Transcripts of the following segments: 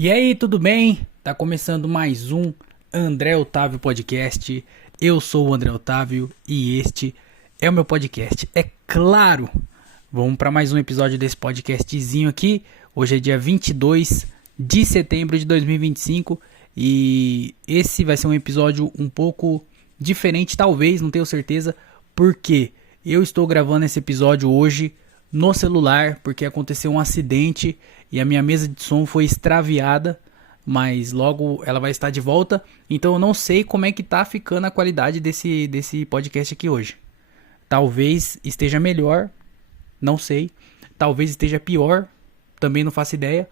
E aí, tudo bem? Tá começando mais um André Otávio Podcast. Eu sou o André Otávio e este é o meu podcast. É claro! Vamos para mais um episódio desse podcastzinho aqui. Hoje é dia 22 de setembro de 2025 e esse vai ser um episódio um pouco diferente, talvez, não tenho certeza, porque eu estou gravando esse episódio hoje no celular, porque aconteceu um acidente e a minha mesa de som foi extraviada, mas logo ela vai estar de volta, então eu não sei como é que tá ficando a qualidade desse podcast aqui hoje. Talvez esteja melhor, não sei, talvez esteja pior, também não faço ideia,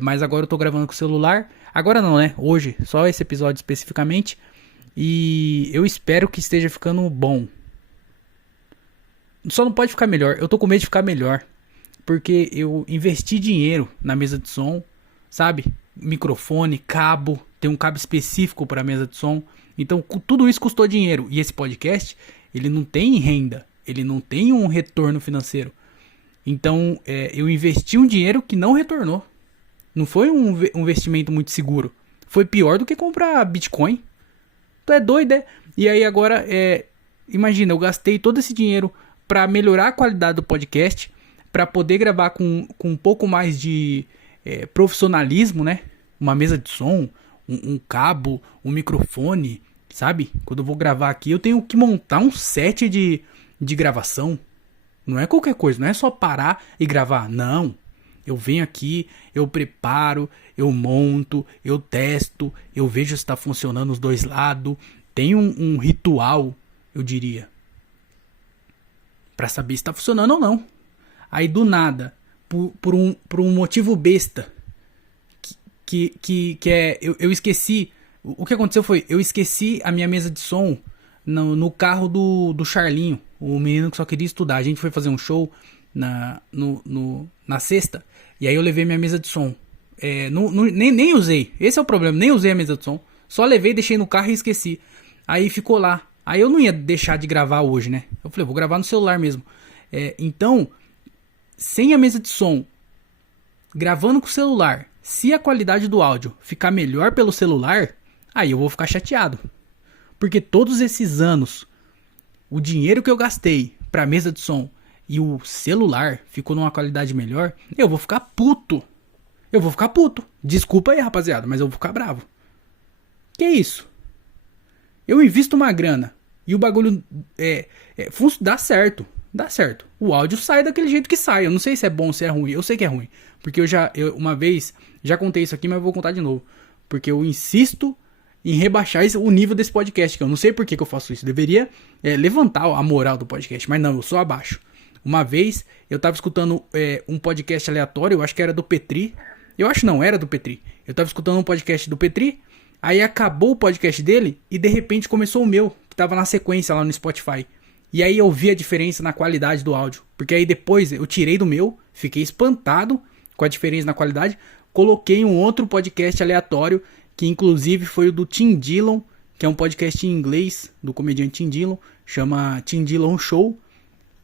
mas agora eu tô gravando com o celular, agora não, né, hoje, só esse episódio especificamente, e eu espero que esteja ficando bom. Só não pode ficar melhor. Eu tô com medo de ficar melhor. Porque eu investi dinheiro na mesa de som, sabe? Microfone, cabo. Tem um cabo específico para a mesa de som. Então tudo isso custou dinheiro. E esse podcast, ele não tem renda. Ele não tem um retorno financeiro. Então eu investi um dinheiro que não retornou. Não foi um investimento muito seguro. Foi pior do que comprar Bitcoin. Tu é doido, é? E aí agora, imagina, eu gastei todo esse dinheiro para melhorar a qualidade do podcast, para poder gravar com um pouco mais de profissionalismo, né? Uma mesa de som, um cabo, um microfone, sabe? Quando eu vou gravar aqui, eu tenho que montar um set de gravação. Não é qualquer coisa, não é só parar e gravar, não. Eu venho aqui, eu preparo, eu monto, eu testo, eu vejo se está funcionando os dois lados. Tem um ritual, eu diria, para saber se tá funcionando ou não. Aí do nada, por um motivo besta, que é, eu esqueci, o que aconteceu foi, eu esqueci a minha mesa de som no carro do Charlinho, o menino que só queria estudar. A gente foi fazer um show na sexta, e aí eu levei minha mesa de som. Nem usei, esse é o problema, nem usei a mesa de som, só levei, deixei no carro e esqueci. Aí ficou lá. Aí eu não ia deixar de gravar hoje, né? Eu falei, vou gravar no celular mesmo. Então, sem a mesa de som, gravando com o celular, se a qualidade do áudio ficar melhor pelo celular, aí eu vou ficar chateado. Porque todos esses anos, o dinheiro que eu gastei pra mesa de som e o celular ficou numa qualidade melhor, eu vou ficar puto. Eu vou ficar puto. Desculpa aí, rapaziada, mas eu vou ficar bravo. Que isso? Eu invisto uma grana e o bagulho dá certo. Dá certo. O áudio sai daquele jeito que sai. Eu não sei se é bom ou se é ruim. Eu sei que é ruim. Porque eu uma vez já contei isso aqui, mas eu vou contar de novo. Porque eu insisto em rebaixar o nível desse podcast. Que eu não sei por que eu faço isso. Eu deveria levantar a moral do podcast. Mas não, eu sou abaixo. Uma vez eu tava escutando um podcast aleatório. Eu acho que era do Petri. Eu acho não, era do Petri. Eu tava escutando um podcast do Petri. Aí acabou o podcast dele e de repente começou o meu, que tava na sequência lá no Spotify. E aí eu vi a diferença na qualidade do áudio. Porque aí depois eu tirei do meu, fiquei espantado com a diferença na qualidade. Coloquei um outro podcast aleatório, que inclusive foi o do Tim Dillon, que é um podcast em inglês do comediante Tim Dillon, chama Tim Dillon Show.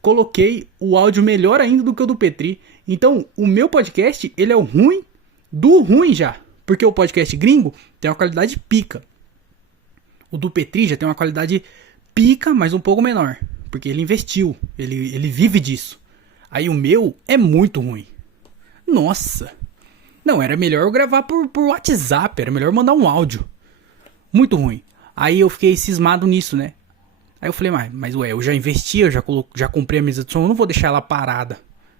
Coloquei o áudio melhor ainda do que o do Petri. Então o meu podcast, ele é o ruim do ruim já. Porque o podcast gringo tem uma qualidade pica. O do Petri já tem uma qualidade pica, mas um pouco menor. Porque ele investiu. Ele vive disso. Aí o meu é muito ruim. Nossa. Não, era melhor eu gravar por WhatsApp. Era melhor mandar um áudio. Muito ruim. Aí eu fiquei cismado nisso, né? Aí eu falei, mas eu já investi, eu já comprei a mesa de som. Eu não vou deixar ela parada.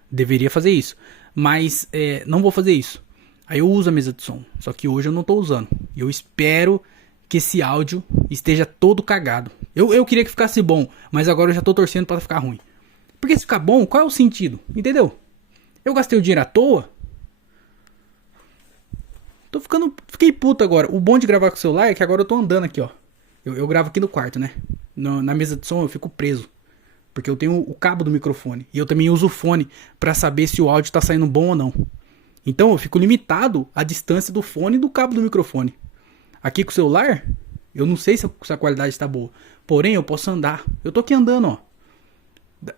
Deveria fazer isso. Mas não vou fazer isso. Aí eu uso a mesa de som, só que hoje eu não tô usando. E eu espero que esse áudio esteja todo cagado. Eu queria que ficasse bom, mas agora eu já tô torcendo pra ficar ruim. Porque se ficar bom, qual é o sentido? Entendeu? Eu gastei o dinheiro à toa. Fiquei puto agora. O bom de gravar com o celular é que agora eu tô andando aqui, ó. Eu gravo aqui no quarto, né? Na mesa de som eu fico preso. Porque eu tenho o cabo do microfone. E eu também uso o fone pra saber se o áudio tá saindo bom ou não. Então eu fico limitado à distância do fone e do cabo do microfone. Aqui com o celular, eu não sei se a qualidade está boa. Porém, eu posso andar. Eu tô aqui andando, ó.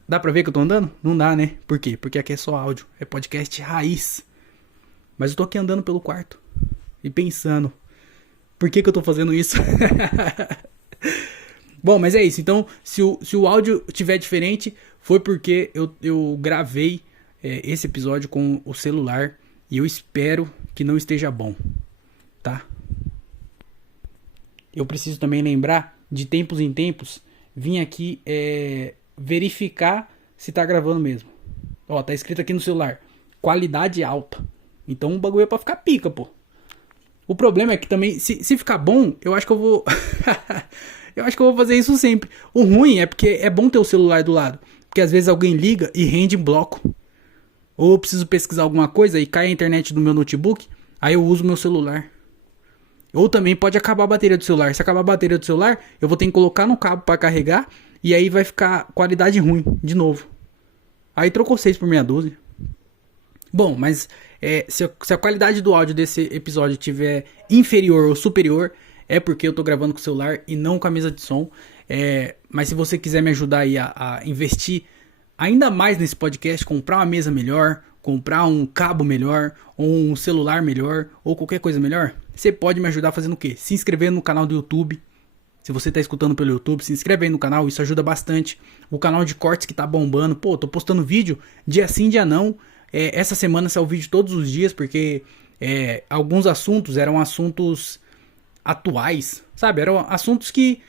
Dá pra ver que eu tô andando? Não dá, né? Por quê? Porque aqui é só áudio. É podcast raiz. Mas eu tô aqui andando pelo quarto. e pensando, por que eu tô fazendo isso? Bom, mas é isso. Então, se o áudio tiver diferente, foi porque eu gravei esse episódio com o celular e eu espero que não esteja bom, tá? Eu preciso também lembrar, de tempos em tempos, vir aqui verificar se tá gravando mesmo. Ó, tá escrito aqui no celular, qualidade alta. Então o bagulho é pra ficar pica, pô. O problema é que também, se ficar bom, eu acho que eu vou... eu acho que eu vou fazer isso sempre. O ruim é porque é bom ter o celular do lado. Porque às vezes alguém liga e rende em bloco. Ou eu preciso pesquisar alguma coisa e cai a internet do meu notebook, aí eu uso meu celular. Ou também pode acabar a bateria do celular. Se acabar a bateria do celular, eu vou ter que colocar no cabo para carregar. E aí vai ficar qualidade ruim, de novo. Aí trocou 6 por meia dúzia. Bom, mas se a qualidade do áudio desse episódio tiver inferior ou superior, é porque eu tô gravando com o celular e não com a mesa de som. Mas se você quiser me ajudar aí a investir ainda mais nesse podcast, comprar uma mesa melhor, comprar um cabo melhor, ou um celular melhor, ou qualquer coisa melhor, você pode me ajudar fazendo o quê? Se inscrevendo no canal do YouTube. Se você tá escutando pelo YouTube, se inscreve aí no canal, isso ajuda bastante. O canal de cortes que tá bombando, pô, tô postando vídeo dia sim, dia não. Essa semana saiu vídeo todos os dias, porque alguns assuntos eram assuntos atuais, sabe? Eram assuntos que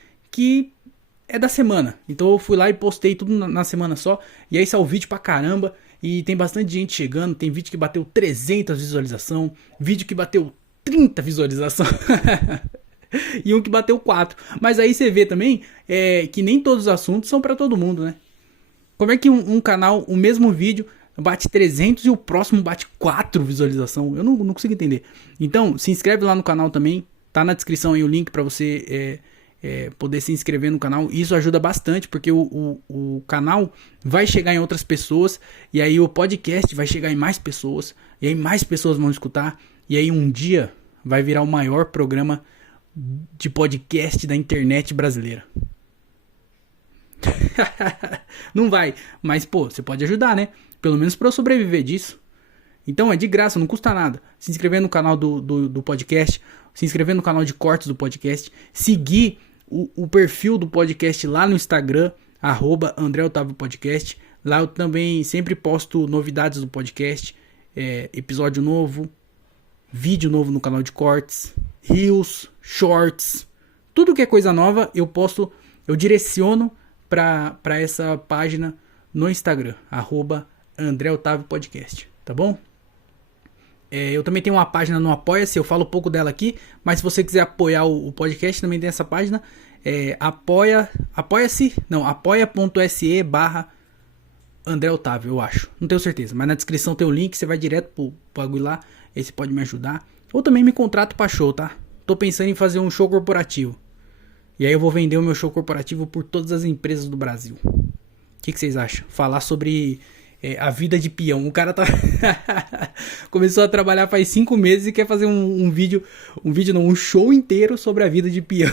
é da semana. Então eu fui lá e postei tudo na semana só. E aí saiu vídeo pra caramba. E tem bastante gente chegando. Tem vídeo que bateu 300 visualizações. Vídeo que bateu 30 visualizações. E um que bateu 4. Mas aí você vê também que nem todos os assuntos são pra todo mundo, né? Como é que um canal, o mesmo vídeo, bate 300 e o próximo bate 4 visualizações? Eu não consigo entender. Então, se inscreve lá no canal também. Tá na descrição aí o link pra você poder se inscrever no canal. Isso ajuda bastante, porque o canal vai chegar em outras pessoas. E aí o podcast vai chegar em mais pessoas. E aí mais pessoas vão escutar. E aí um dia vai virar o maior programa de podcast da internet brasileira. Não vai, mas pô, você pode ajudar, né? Pelo menos para eu sobreviver disso. Então é de graça, não custa nada. Se inscrever no canal do podcast, se inscrever no canal de cortes do podcast, seguir o perfil do podcast lá no Instagram, @AndréOtávioPodcast. Lá eu também sempre posto novidades do podcast, episódio novo, vídeo novo no canal de cortes, reels, shorts, tudo que é coisa nova eu posto, eu direciono para essa página no Instagram, @AndréOtávioPodcast, tá bom? Eu também tenho uma página no Apoia-se, eu falo pouco dela aqui, mas se você quiser apoiar o podcast, também tem essa página, apoia.se/André Otávio, eu acho, não tenho certeza, mas na descrição tem o link, você vai direto pro bagulho lá, aí você pode me ajudar, ou também me contrata pra show, tá? Tô pensando em fazer um show corporativo, e aí eu vou vender o meu show corporativo por todas as empresas do Brasil. O que vocês acham? Falar sobre a vida de peão. O cara tá começou a trabalhar faz 5 meses e quer fazer um show inteiro sobre a vida de peão.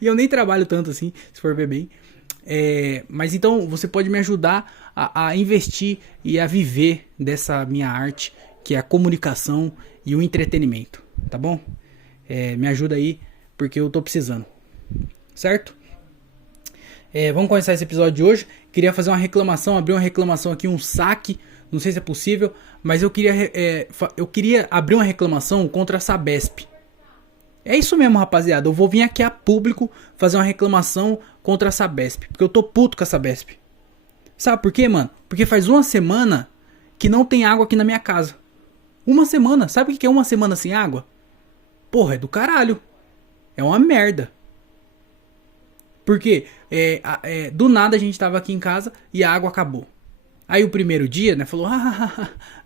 E eu nem trabalho tanto assim, se for ver bem. Mas então você pode me ajudar a investir e a viver dessa minha arte, que é a comunicação e o entretenimento, tá bom? Me ajuda aí, porque eu tô precisando, certo? Vamos começar esse episódio de hoje. Queria fazer uma reclamação, abrir uma reclamação aqui, um saque, não sei se é possível, mas eu queria abrir uma reclamação contra a Sabesp. É isso mesmo, rapaziada, eu vou vir aqui a público fazer uma reclamação contra a Sabesp, porque eu tô puto com a Sabesp. Sabe por quê, mano? Porque faz uma semana que não tem água aqui na minha casa. Uma semana, sabe o que é uma semana sem água? Porra, é do caralho. É uma merda. Porque do nada a gente tava aqui em casa e a água acabou. Aí o primeiro dia, né, falou,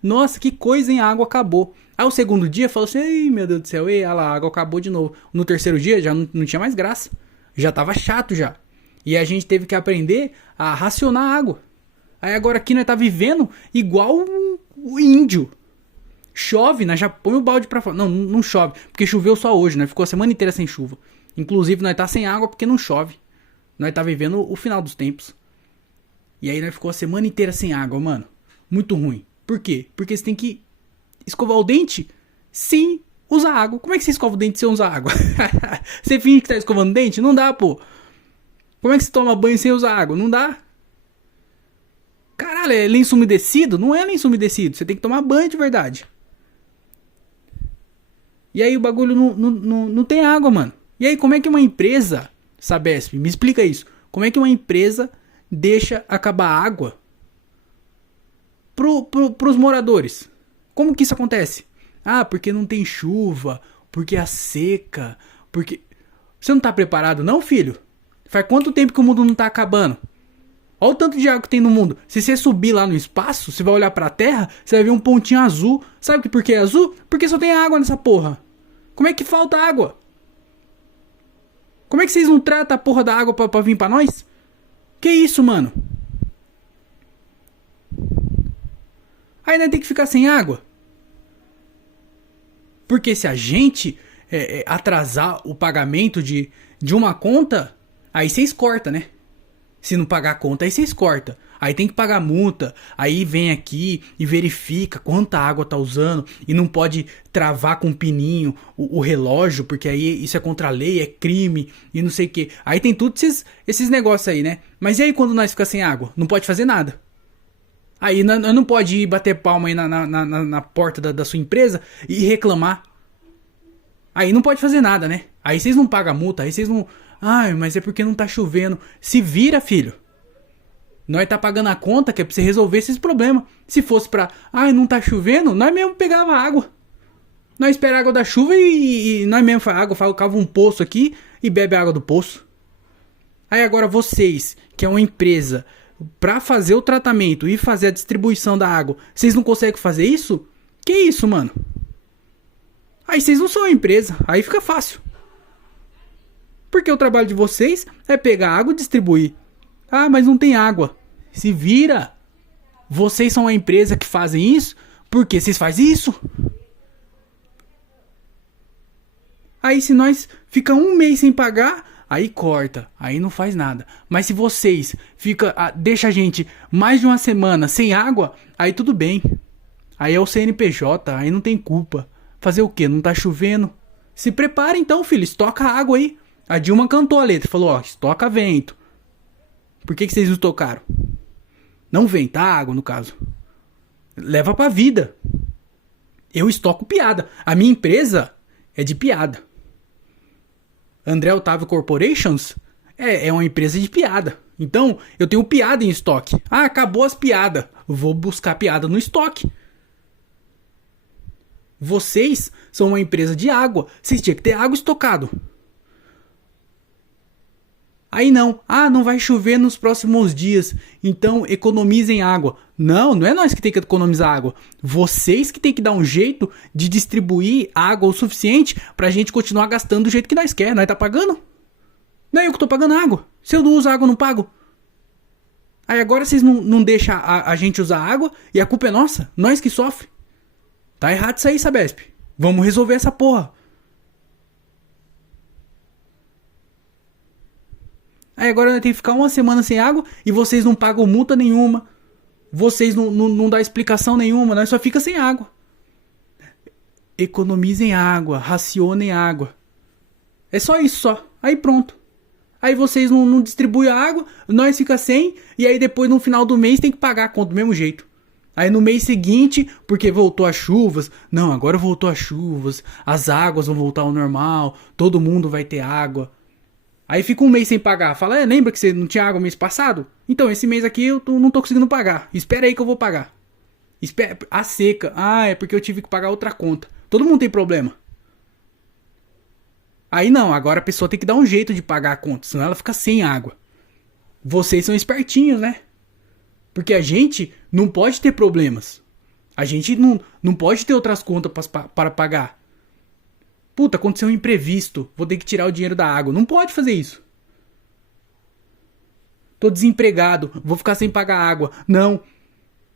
nossa, que coisa, hein, a água acabou. Aí o segundo dia falou assim, ei, meu Deus do céu, olha lá, a água acabou de novo. No terceiro dia já não tinha mais graça. Já tava chato já. E a gente teve que aprender a racionar a água. Aí agora aqui nós tá vivendo igual o índio. Chove, nós já põe o balde pra fora. Não chove, porque choveu só hoje, né? Ficou a semana inteira sem chuva. Inclusive nós tá sem água porque não chove. Nós tá vivendo o final dos tempos. E aí nós ficou a semana inteira sem água, mano. Muito ruim. Por quê? Porque você tem que escovar o dente sem Usa água. Como é que você escova o dente sem usar água? Você finge que tá escovando o dente? Não dá, pô. Como é que você toma banho sem usar água? Não dá. Caralho, é lenço umedecido? Não é lenço umedecido. Você tem que tomar banho de verdade. E aí o bagulho não tem água, mano. E aí como é que uma empresa, Sabesp, me explica isso. Como é que uma empresa deixa acabar a água pros moradores? Como que isso acontece? Ah, porque não tem chuva, porque a seca, porque... Você não tá preparado não, filho? Faz quanto tempo que o mundo não tá acabando? Olha o tanto de água que tem no mundo. Se você subir lá no espaço, você vai olhar pra Terra, você vai ver um pontinho azul. Sabe por que é azul? Porque só tem água nessa porra. Como é que falta água? Como é que vocês não tratam a porra da água pra vir pra nós? Que isso, mano? Aí nós tem que ficar sem água. Porque se a gente atrasar o pagamento de uma conta, aí vocês cortam, né? Se não pagar a conta, aí vocês cortam. Aí tem que pagar multa. Aí vem aqui e verifica quanta água tá usando. E não pode travar com um pininho o relógio, porque aí isso é contra a lei, é crime e não sei o que. Aí tem todos esses negócios aí, né? Mas e aí quando nós fica sem água? Não pode fazer nada. Aí nós não pode ir bater palma aí na porta da sua empresa e reclamar. Aí não pode fazer nada, né? Aí vocês não pagam a multa, aí vocês não... Ai, mas é porque não tá chovendo. Se vira, filho. Nós tá pagando a conta que é pra você resolver esses problemas. Se fosse pra... Ai, não tá chovendo, nós mesmo pegava água. Nós esperava a água da chuva e nós mesmo faz água, cava um poço aqui e bebe a água do poço. Aí agora vocês, que é uma empresa, pra fazer o tratamento e fazer a distribuição da água, vocês não conseguem fazer isso? Que isso, mano? Aí vocês não são uma empresa, aí fica fácil. Porque o trabalho de vocês é pegar água e distribuir. Ah, mas não tem água. Se vira. Vocês são a empresa que fazem isso porque vocês fazem isso. Aí se nós fica um mês sem pagar, aí corta, aí não faz nada. Mas se vocês deixa a gente mais de uma semana sem água, aí tudo bem. Aí é o CNPJ, aí não tem culpa. Fazer o quê? Não tá chovendo? Se prepara então, filho, estoca a água aí. A Dilma cantou a letra, falou, ó, estoca vento. Por que vocês não tocaram? Não venta água, no caso. Leva pra vida. Eu estoco piada. A minha empresa é de piada. André Otávio Corporations é uma empresa de piada. Então, eu tenho piada em estoque. Ah, acabou as piadas. Vou buscar piada no estoque. Vocês são uma empresa de água. Vocês tinham que ter água estocado. Aí não. Ah, não vai chover nos próximos dias. Então economizem água. Não, não é nós que tem que economizar água. Vocês que tem que dar um jeito de distribuir água o suficiente pra gente continuar gastando do jeito que nós quer. Nós tá pagando? Não é eu que tô pagando água. Se eu não uso água, eu não pago. Aí agora vocês não deixam a gente usar água e a culpa é nossa. Nós que sofre. Tá errado isso aí, Sabesp. Vamos resolver essa porra. Aí agora nós temos que ficar uma semana sem água e vocês não pagam multa nenhuma. Vocês não dão explicação nenhuma, nós só fica sem água. Economizem água, racionem água. É só isso só. Aí pronto. Aí vocês não distribuem a água, nós fica sem e aí depois no final do mês tem que pagar a conta do mesmo jeito. Aí no mês seguinte, porque voltou as chuvas, não, agora voltou as chuvas, as águas vão voltar ao normal, todo mundo vai ter água. Aí fica um mês sem pagar. Fala, lembra que você não tinha água mês passado? Então, esse mês aqui eu não tô conseguindo pagar. Espera aí que eu vou pagar. Espera, a seca. Ah, é porque eu tive que pagar outra conta. Todo mundo tem problema. Aí não, agora a pessoa tem que dar um jeito de pagar a conta, senão ela fica sem água. Vocês são espertinhos, né? Porque a gente não pode ter problemas. A gente não pode ter outras contas para pagar. Puta, aconteceu um imprevisto. Vou ter que tirar o dinheiro da água. Não pode fazer isso. Tô desempregado. Vou ficar sem pagar água. Não.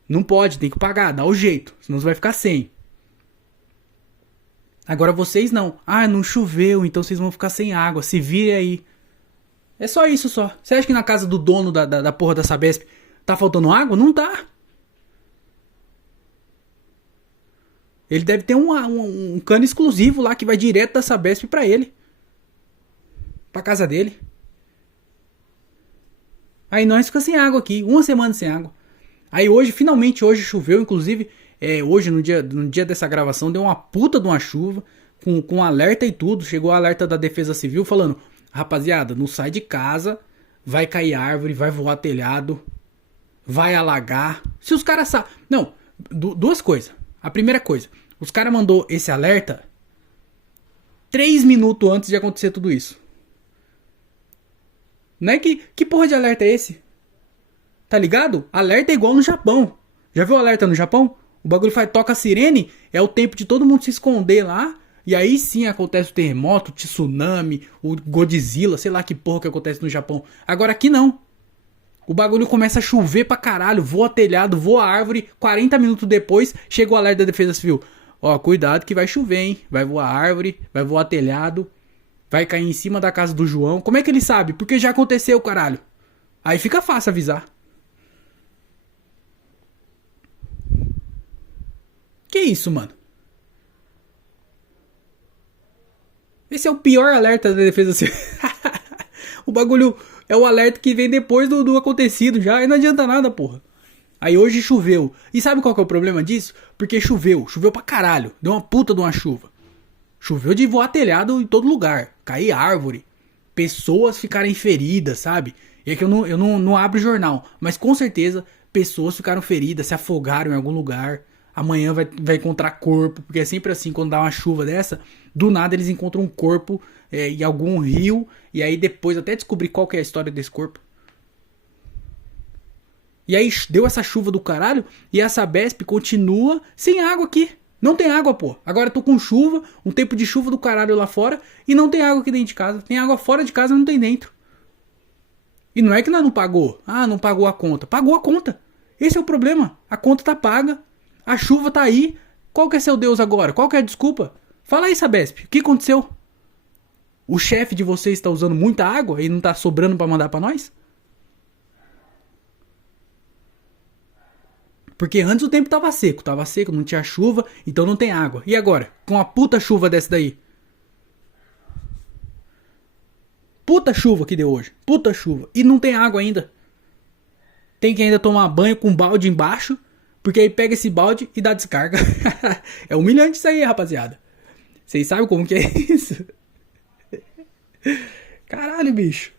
Não pode. Tem que pagar. Dá o jeito. Senão você vai ficar sem. Agora vocês não. Ah, não choveu. Então vocês vão ficar sem água. Se virem aí. É só isso só. Você acha que na casa do dono da porra da Sabesp tá faltando água? Não tá. Ele deve ter um cano exclusivo lá que vai direto da Sabesp pra ele. Pra casa dele. Aí nós ficamos sem água aqui. Uma semana sem água. Aí hoje, finalmente hoje choveu. Inclusive, hoje no dia dessa gravação deu uma puta de uma chuva. Com alerta e tudo. Chegou o alerta da Defesa Civil falando: rapaziada, não sai de casa. Vai cair árvore, vai voar telhado. Vai alagar. Se os caras sabem... Não, duas coisas. A primeira coisa, os caras mandou esse alerta 3 minutos antes de acontecer tudo isso. Não é que porra de alerta é esse? Tá ligado? Alerta é igual no Japão. Já viu o alerta no Japão? O bagulho toca a sirene, é o tempo de todo mundo se esconder lá. E aí sim acontece o terremoto, o tsunami, o Godzilla, sei lá que porra que acontece no Japão. Agora aqui não. O bagulho começa a chover pra caralho, voa telhado, voa árvore. 40 minutos depois, chega o alerta da Defesa Civil. Ó, cuidado que vai chover, hein? Vai voar árvore, vai voar telhado, vai cair em cima da casa do João. Como é que ele sabe? Porque já aconteceu, caralho. Aí fica fácil avisar. Que isso, mano? Esse é o pior alerta da Defesa Civil. O bagulho é o alerta que vem depois do acontecido já. E não adianta nada, porra. Aí hoje choveu. E sabe qual que é o problema disso? Porque choveu. Choveu pra caralho. Deu uma puta de uma chuva. Choveu de voar telhado em todo lugar. Cair árvore. Pessoas ficarem feridas, sabe? E é que eu não abro jornal. Mas com certeza pessoas ficaram feridas, se afogaram em algum lugar. Amanhã vai encontrar corpo. Porque é sempre assim, quando dá uma chuva dessa, do nada eles encontram um corpo em algum rio. E aí depois até descobrir qual que é a história desse corpo. E aí deu essa chuva do caralho e a Sabesp continua sem água aqui. Não tem água, pô. Agora eu tô com chuva, um tempo de chuva do caralho lá fora e não tem água aqui dentro de casa. Tem água fora de casa, não tem dentro. E não é que nós não pagou. Ah, não pagou a conta. Pagou a conta. Esse é o problema. A conta tá paga. A chuva tá aí. Qual que é seu Deus agora? Qual que é a desculpa? Fala aí, Sabesp. O que aconteceu? O chefe de vocês está usando muita água e não tá sobrando pra mandar pra nós? Porque antes o tempo tava seco, não tinha chuva, então não tem água. E agora? Com a puta chuva dessa daí? Puta chuva que deu hoje. Puta chuva. E não tem água ainda. Tem que ainda tomar banho com um balde embaixo, porque aí pega esse balde e dá descarga. É humilhante isso aí, rapaziada. Vocês sabem como que é isso? Caralho, bicho.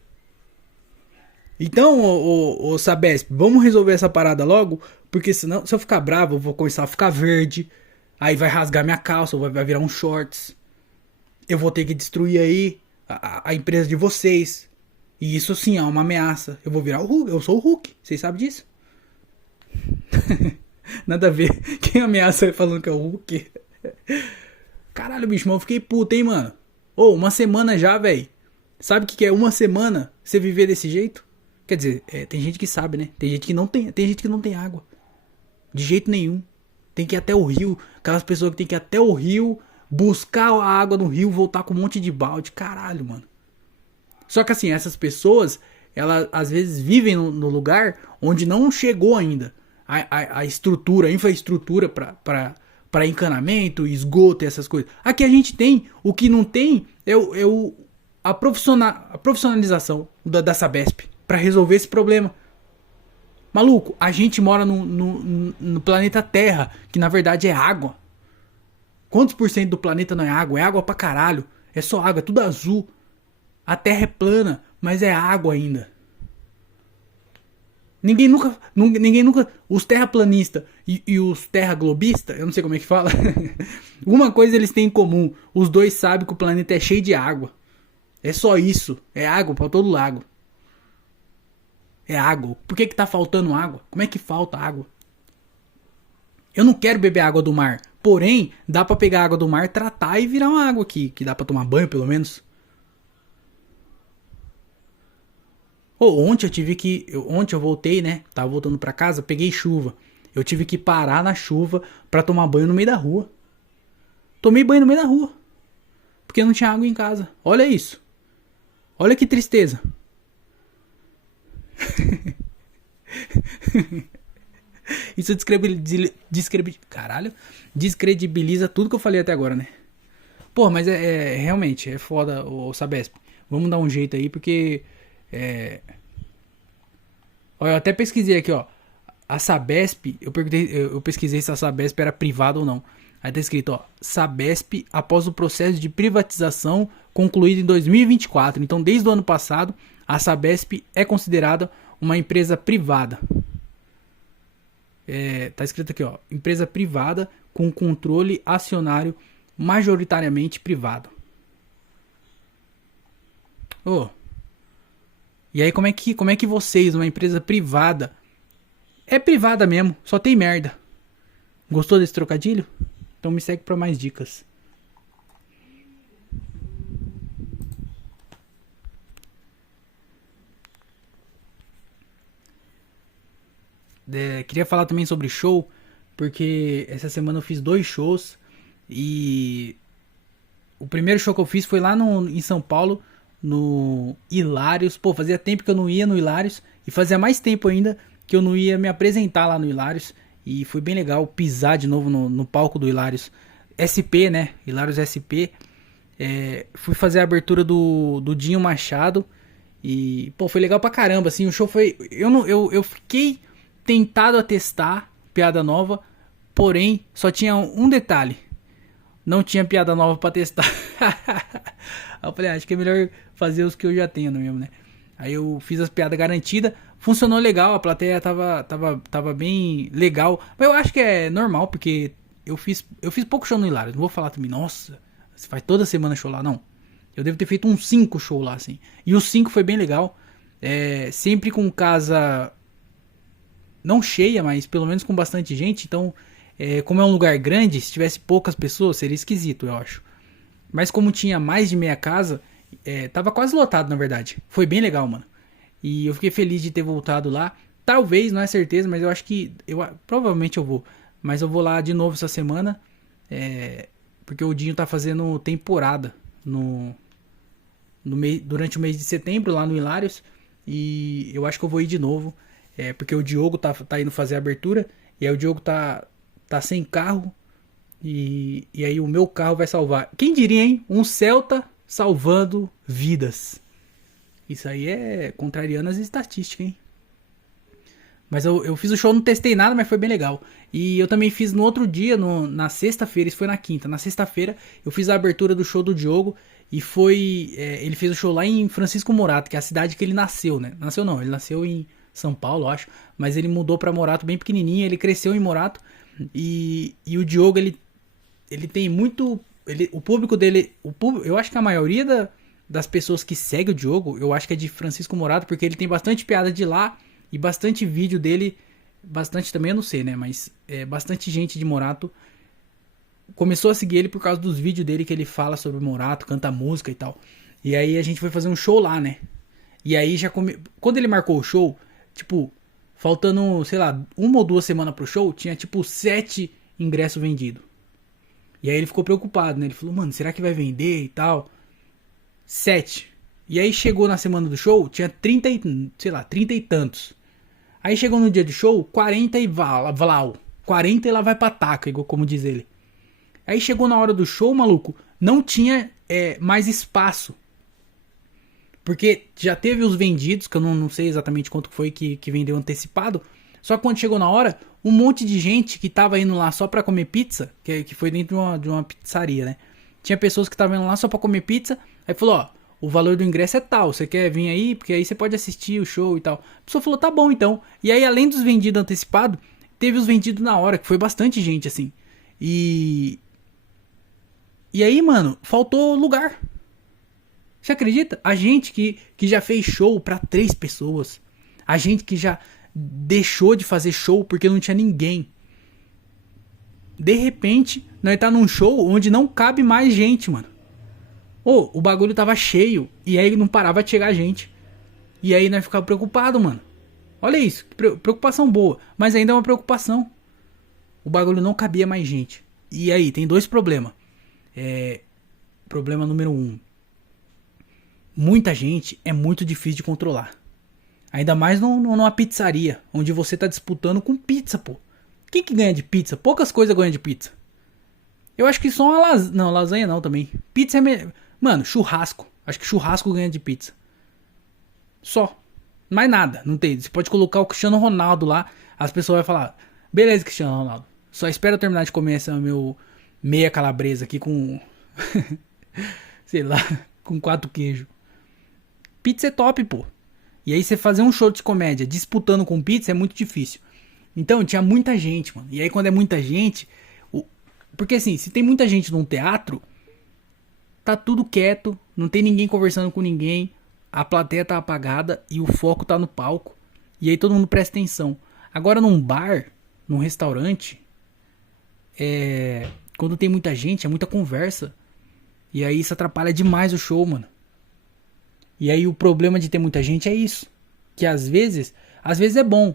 Então, ô Sabesp, vamos resolver essa parada logo, porque senão, se eu ficar bravo, eu vou começar a ficar verde, aí vai rasgar minha calça, vai virar um shorts, eu vou ter que destruir aí a empresa de vocês, e isso sim é uma ameaça, eu vou virar o Hulk, eu sou o Hulk, vocês sabem disso? Nada a ver, quem ameaça falando que é o Hulk? Caralho, bicho, mas eu fiquei puto, hein, mano? Ô, uma semana já, velho, sabe o que é uma semana você viver desse jeito? Quer dizer, tem gente que sabe, né? Tem gente que não tem água. De jeito nenhum. Tem que ir até o rio. Aquelas pessoas que tem que ir até o rio, buscar a água no rio, voltar com um monte de balde. Caralho, mano. Só que assim, essas pessoas, elas às vezes vivem no lugar onde não chegou ainda a estrutura, a infraestrutura para encanamento, esgoto e essas coisas. Aqui a gente tem. O que não tem é a profissionalização da Sabesp para resolver esse problema. Maluco, a gente mora no planeta Terra, que na verdade é água. Quantos por cento do planeta não é água? É água pra caralho. É só água, é tudo azul. A Terra é plana, mas é água ainda. Ninguém nunca os terraplanistas e os terraglobistas, eu não sei como é que fala. Uma coisa eles têm em comum. Os dois sabem que o planeta é cheio de água. É só isso. É água pra todo lado. É água. Por que tá faltando água? Como é que falta água? Eu não quero beber água do mar. Porém, dá pra pegar água do mar, tratar e virar uma água aqui. Que dá pra tomar banho, pelo menos. Ontem eu voltei, né? Tava voltando pra casa, peguei chuva. Eu tive que parar na chuva pra tomar banho no meio da rua. Tomei banho no meio da rua. Porque não tinha água em casa. Olha isso. Olha que tristeza. Isso caralho, descredibiliza tudo que eu falei até agora, né? Pô, mas realmente, é foda o Sabesp. Vamos dar um jeito aí, porque... Ó, eu até pesquisei aqui, ó. A Sabesp, eu pesquisei se a Sabesp era privada ou não. Aí tá escrito, ó, Sabesp após o processo de privatização concluído em 2024. Então, desde o ano passado, a Sabesp é considerada uma empresa privada. Tá escrito aqui, ó, empresa privada com controle acionário majoritariamente privado. Oh. E aí, como é que vocês, uma empresa privada, é privada mesmo, só tem merda. Gostou desse trocadilho? Então me segue para mais dicas. Queria falar também sobre show, porque essa semana eu fiz 2 shows e o primeiro show que eu fiz foi lá em São Paulo, no Hilários. Pô, fazia tempo que eu não ia no Hilários e fazia mais tempo ainda que eu não ia me apresentar lá no Hilários. E foi bem legal pisar de novo no palco do Hilários SP, né? Hilários SP. Fui fazer a abertura do Dinho Machado. E, pô, foi legal pra caramba, assim. O show foi... Eu fiquei tentado a testar piada nova, porém, só tinha um detalhe. Não tinha piada nova pra testar. Aí eu falei, acho que é melhor fazer os que eu já tenho mesmo, né? Aí eu fiz as piadas garantidas, funcionou legal, a plateia tava bem legal. Mas eu acho que é normal, porque eu fiz pouco show no Hilário. Não vou falar também, nossa, você faz toda semana show lá, não. Eu devo ter feito uns 5 shows lá, assim. E os 5 foi bem legal. Sempre com casa não cheia, mas pelo menos com bastante gente. Então, como é um lugar grande, se tivesse poucas pessoas, seria esquisito, eu acho. Mas como tinha mais de meia casa, tava quase lotado, na verdade. Foi bem legal, mano. E eu fiquei feliz de ter voltado lá. Talvez, não é certeza, mas eu acho que... provavelmente eu vou. Mas eu vou lá de novo essa semana. Porque o Dinho tá fazendo temporada durante o mês de setembro, lá no Hilários. E eu acho que eu vou ir de novo. Porque o Diogo tá indo fazer a abertura. E aí o Diogo tá sem carro. E aí o meu carro vai salvar. Quem diria, hein? Um Celta salvando vidas. Isso aí é contrariando as estatísticas, hein? Mas eu fiz o show, não testei nada, mas foi bem legal. E eu também fiz no outro dia, na sexta-feira, isso foi na quinta. Na sexta-feira eu fiz a abertura do show do Diogo. E foi... ele fez o show lá em Francisco Morato, que é a cidade que ele nasceu, né? Nasceu não, ele nasceu em São Paulo, eu acho. Mas ele mudou pra Morato bem pequenininho, ele cresceu em Morato. E o Diogo, ele tem muito... o público dele... eu acho que a maioria das pessoas que segue o Diogo, eu acho que é de Francisco Morato, porque ele tem bastante piada de lá e bastante vídeo dele. Bastante também, eu não sei, né? Mas bastante gente de Morato começou a seguir ele por causa dos vídeos dele que ele fala sobre Morato, canta música e tal. E aí a gente foi fazer um show lá, né? E aí quando ele marcou o show, tipo, faltando, sei lá, 1 ou 2 semanas pro show, tinha tipo 7 ingressos vendidos. E aí ele ficou preocupado, né? Ele falou, mano, será que vai vender e tal? 7. E aí chegou na semana do show, tinha 30 e tantos. Aí chegou no dia do show, 40 e vlau. 40 e lá vai pra taca, igual como diz ele. Aí chegou na hora do show, maluco, não tinha mais espaço. Porque já teve os vendidos, que eu não sei exatamente quanto foi que vendeu antecipado. Só que quando chegou na hora, um monte de gente que tava indo lá só pra comer pizza, que foi dentro de uma pizzaria, né? Tinha pessoas que estavam indo lá só pra comer pizza. Aí falou, ó, o valor do ingresso é tal, você quer vir aí? Porque aí você pode assistir o show e tal. A pessoa falou, tá bom então. E aí, além dos vendidos antecipados, teve os vendidos na hora, que foi bastante gente, assim. E aí, mano, faltou lugar. Você acredita? A gente que já fez show pra 3 pessoas. A gente que já deixou de fazer show porque não tinha ninguém. De repente, nós tá num show onde não cabe mais gente, mano. O bagulho tava cheio e aí não parava de chegar gente. E aí nós ficava preocupado, mano. Olha isso, preocupação boa, mas ainda é uma preocupação. O bagulho não cabia mais gente. E aí, tem 2 problemas. Problema número 1. Muita gente é muito difícil de controlar. Ainda mais numa pizzaria, onde você tá disputando com pizza, pô. Quem que ganha de pizza? Poucas coisas ganham de pizza. Eu acho que só uma lasanha. Não, lasanha não também. Pizza é melhor. Mano, churrasco. Acho que churrasco ganha de pizza. Só. Mais nada. Não tem. Você pode colocar o Cristiano Ronaldo lá. As pessoas vão falar: beleza, Cristiano Ronaldo. Só espero eu terminar de comer essa meu meia calabresa aqui com. Sei lá. Com 4 queijos. Pizza é top, pô. E aí você fazer um show de comédia disputando com pizza é muito difícil. Então tinha muita gente, mano. E aí quando é muita gente. Porque assim, se tem muita gente num teatro, tá tudo quieto, não tem ninguém conversando com ninguém, a plateia tá apagada e o foco tá no palco. E aí todo mundo presta atenção. Agora num bar, num restaurante, quando tem muita gente, é muita conversa. E aí isso atrapalha demais o show, mano. E aí o problema de ter muita gente é isso. Que às vezes é bom.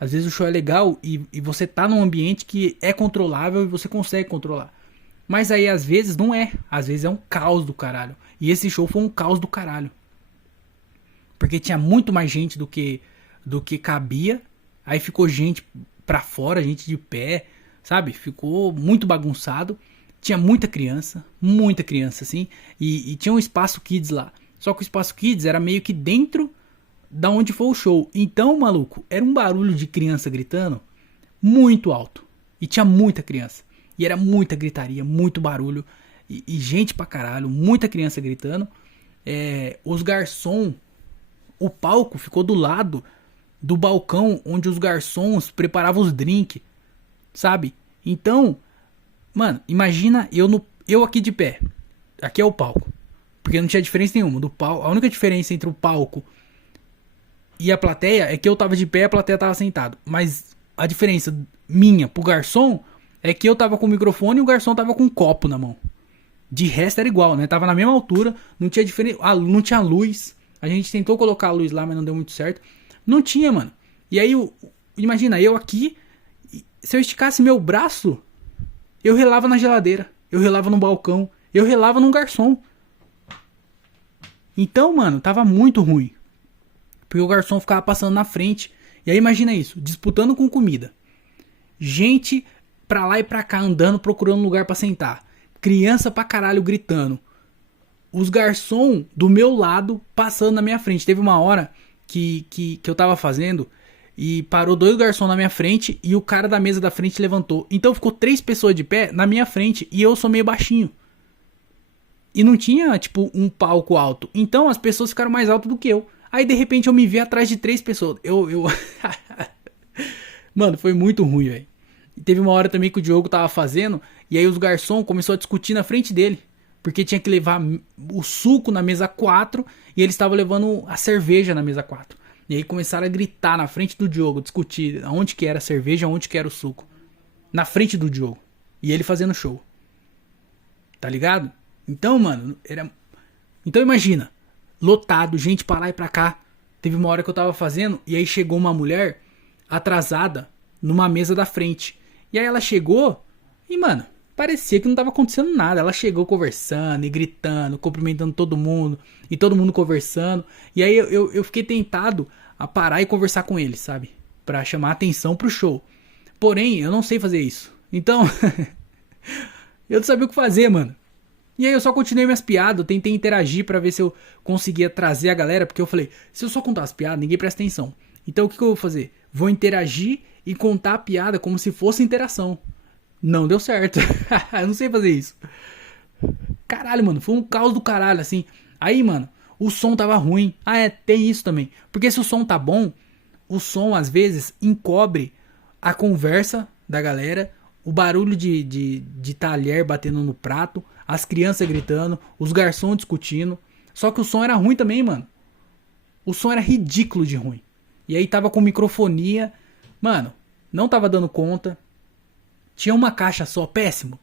Às vezes o show é legal e você tá num ambiente que é controlável e você consegue controlar. Mas aí às vezes não é. Às vezes é um caos do caralho. E esse show foi um caos do caralho. Porque tinha muito mais gente do que cabia. Aí ficou gente pra fora, gente de pé, sabe? Ficou muito bagunçado. Tinha muita criança assim. E tinha um espaço kids lá. Só que o espaço kids era meio que dentro da onde foi o show. Então, maluco, era um barulho de criança gritando muito alto. E tinha muita criança. E era muita gritaria, muito barulho. E gente pra caralho, muita criança gritando. Os garçons, o palco ficou do lado do balcão onde os garçons preparavam os drinks, sabe? Então, mano, imagina eu aqui de pé. Aqui é o palco. Porque não tinha diferença nenhuma do palco. A única diferença entre o palco e a plateia é que eu tava de pé e a plateia tava sentado. Mas a diferença minha pro garçom é que eu tava com o microfone e o garçom tava com um copo na mão. De resto era igual, né? Tava na mesma altura, não tinha diferença, não tinha luz. A gente tentou colocar a luz lá, mas não deu muito certo. Não tinha, mano. E aí, imagina, eu aqui, se eu esticasse meu braço, eu relava na geladeira, eu relava no balcão, eu relava num garçom. Então, mano, tava muito ruim. Porque o garçom ficava passando na frente. E aí imagina isso, disputando com comida. Gente pra lá e pra cá andando, procurando lugar pra sentar. Criança pra caralho gritando. Os garçom do meu lado passando na minha frente. Teve uma hora que eu tava fazendo e parou 2 garçons na minha frente e o cara da mesa da frente levantou. Então ficou 3 pessoas de pé na minha frente e eu sou meio baixinho. E não tinha, tipo, um palco alto. Então as pessoas ficaram mais altas do que eu. Aí de repente eu me vi atrás de 3 pessoas. Mano, foi muito ruim, velho. Teve uma hora também que o Diogo tava fazendo. E aí os garçons começaram a discutir na frente dele. Porque tinha que levar o suco na mesa 4. E eles estavam levando a cerveja na mesa 4. E aí começaram a gritar na frente do Diogo. Discutir onde que era a cerveja, onde que era o suco. Na frente do Diogo. E ele fazendo show. Tá ligado? Então, mano, Então imagina. Lotado, gente pra lá e pra cá. Teve uma hora que eu tava fazendo e aí chegou uma mulher atrasada numa mesa da frente. E aí ela chegou e, mano, parecia que não tava acontecendo nada. Ela chegou conversando e gritando, cumprimentando todo mundo e todo mundo conversando. E aí eu fiquei tentado a parar e conversar com ele, sabe? Pra chamar atenção pro show. Porém, eu não sei fazer isso. Então, eu não sabia o que fazer, mano. E aí eu só continuei minhas piadas, eu tentei interagir pra ver se eu conseguia trazer a galera, porque eu falei, se eu só contar as piadas, ninguém presta atenção. Então o que eu vou fazer? Vou interagir e contar a piada como se fosse interação. Não deu certo. Eu não sei fazer isso. Caralho, mano, foi um caos do caralho, assim. Aí, mano, o som tava ruim. Tem isso também. Porque se o som tá bom, o som às vezes encobre a conversa da galera, o barulho de talher batendo no prato, as crianças gritando, os garçons discutindo. Só que o som era ruim também, mano. O som era ridículo de ruim. E aí tava com microfonia. Mano, não tava dando conta. Tinha uma caixa só. Péssimo.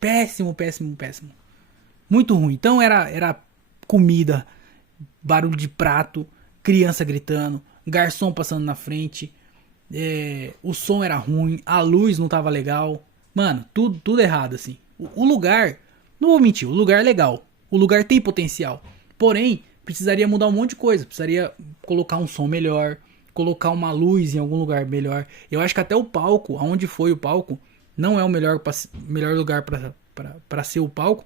Muito ruim. Então era comida, barulho de prato, criança gritando, garçom passando na frente. O som era ruim, a luz não tava legal. Mano, tudo errado, assim. O lugar, não vou mentir, o lugar é legal. O lugar tem potencial. Porém, precisaria mudar um monte de coisa. Precisaria colocar um som melhor, colocar uma luz em algum lugar melhor. Eu acho que até o palco, aonde foi o palco, não é o melhor lugar pra ser o palco,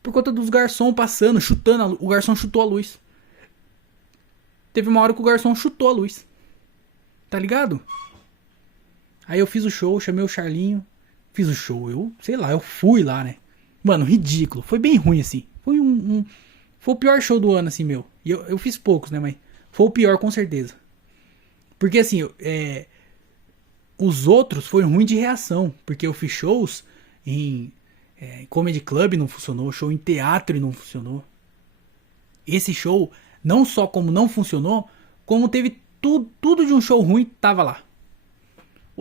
por conta dos garçons passando, chutando. O garçom chutou a luz. Teve uma hora que o garçom chutou a luz. Tá ligado? Aí eu fiz o show, chamei o Charlinho. Fiz o show, eu fui lá, né? Mano, ridículo. Foi bem ruim, assim. Foi o pior show do ano, assim, meu. E eu fiz poucos, né, mas foi o pior, com certeza. Porque, assim, os outros foi ruim de reação. Porque eu fiz shows em comedy club, não funcionou. Show em teatro e não funcionou. Esse show, não só como não funcionou, como teve tudo de um show ruim, tava lá.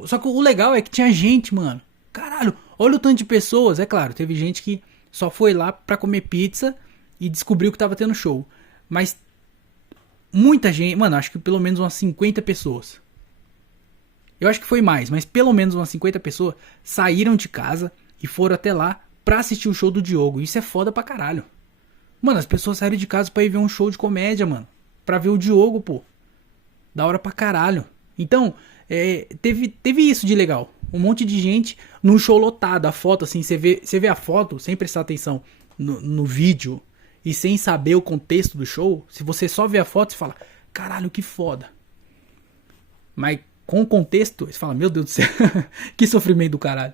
Só que o legal é que tinha gente, mano. Caralho, olha o tanto de pessoas. É claro, teve gente que só foi lá pra comer pizza e descobriu que tava tendo show. Mas muita gente, mano, acho que pelo menos umas 50 pessoas. Eu acho que foi mais, mas pelo menos umas 50 pessoas saíram de casa e foram até lá pra assistir o show do Diogo. Isso é foda pra caralho. Mano, as pessoas saíram de casa pra ir ver um show de comédia, mano. Pra ver o Diogo, pô. Da hora pra caralho. Então, teve isso de legal. Um monte de gente num show lotado. A foto, assim, você vê a foto sem prestar atenção no vídeo e sem saber o contexto do show. Se você só vê a foto, você fala, caralho, que foda. Mas com o contexto, você fala, meu Deus do céu, que sofrimento do caralho.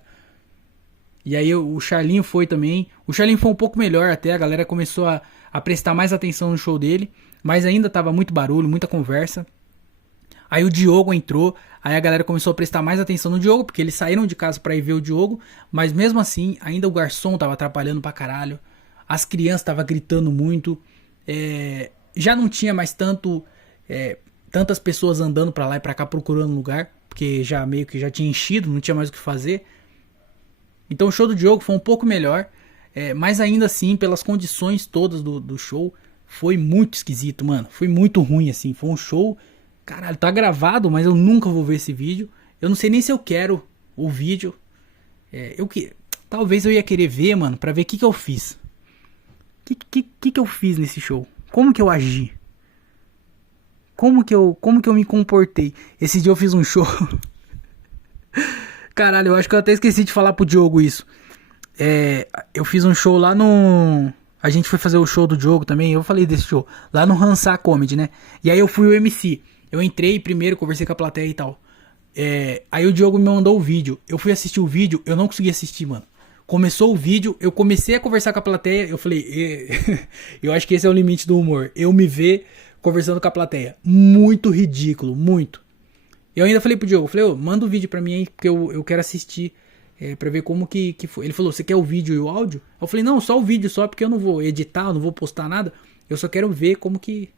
E aí o Charlinho foi também. O Charlinho foi um pouco melhor até. A galera começou a prestar mais atenção no show dele. Mas ainda tava muito barulho, muita conversa. Aí o Diogo entrou, aí a galera começou a prestar mais atenção no Diogo, porque eles saíram de casa pra ir ver o Diogo, mas mesmo assim, ainda o garçom tava atrapalhando pra caralho, as crianças tava gritando muito, já não tinha mais tantas pessoas andando pra lá e pra cá procurando lugar, porque já meio que já tinha enchido, não tinha mais o que fazer. Então o show do Diogo foi um pouco melhor, mas ainda assim, pelas condições todas do show, foi muito esquisito, mano, foi muito ruim assim, foi um show... Caralho, tá gravado, mas eu nunca vou ver esse vídeo. Eu não sei nem se eu quero o vídeo. Talvez eu ia querer ver, mano, pra ver o que eu fiz. O que eu fiz nesse show? Como que eu agi? Como que eu me comportei? Esse dia eu fiz um show. Caralho, eu acho que eu até esqueci de falar pro Diogo isso. Eu fiz um show lá no... A gente foi fazer o show do Diogo também. Eu falei desse show. Lá no Hansá Comedy, né? E aí eu fui o MC. Eu entrei primeiro, conversei com a plateia e tal. Aí o Diogo me mandou o vídeo. Eu fui assistir o vídeo, eu não consegui assistir, mano. Começou o vídeo, eu comecei a conversar com a plateia. Eu falei, eu acho que esse é o limite do humor. Eu me ver conversando com a plateia. Muito ridículo, muito. Eu ainda falei pro Diogo, manda o vídeo pra mim aí, porque eu quero assistir. Pra ver como que foi. Ele falou, você quer o vídeo e o áudio? Eu falei, não, só o vídeo só, porque eu não vou editar, eu não vou postar nada. Eu só quero ver como que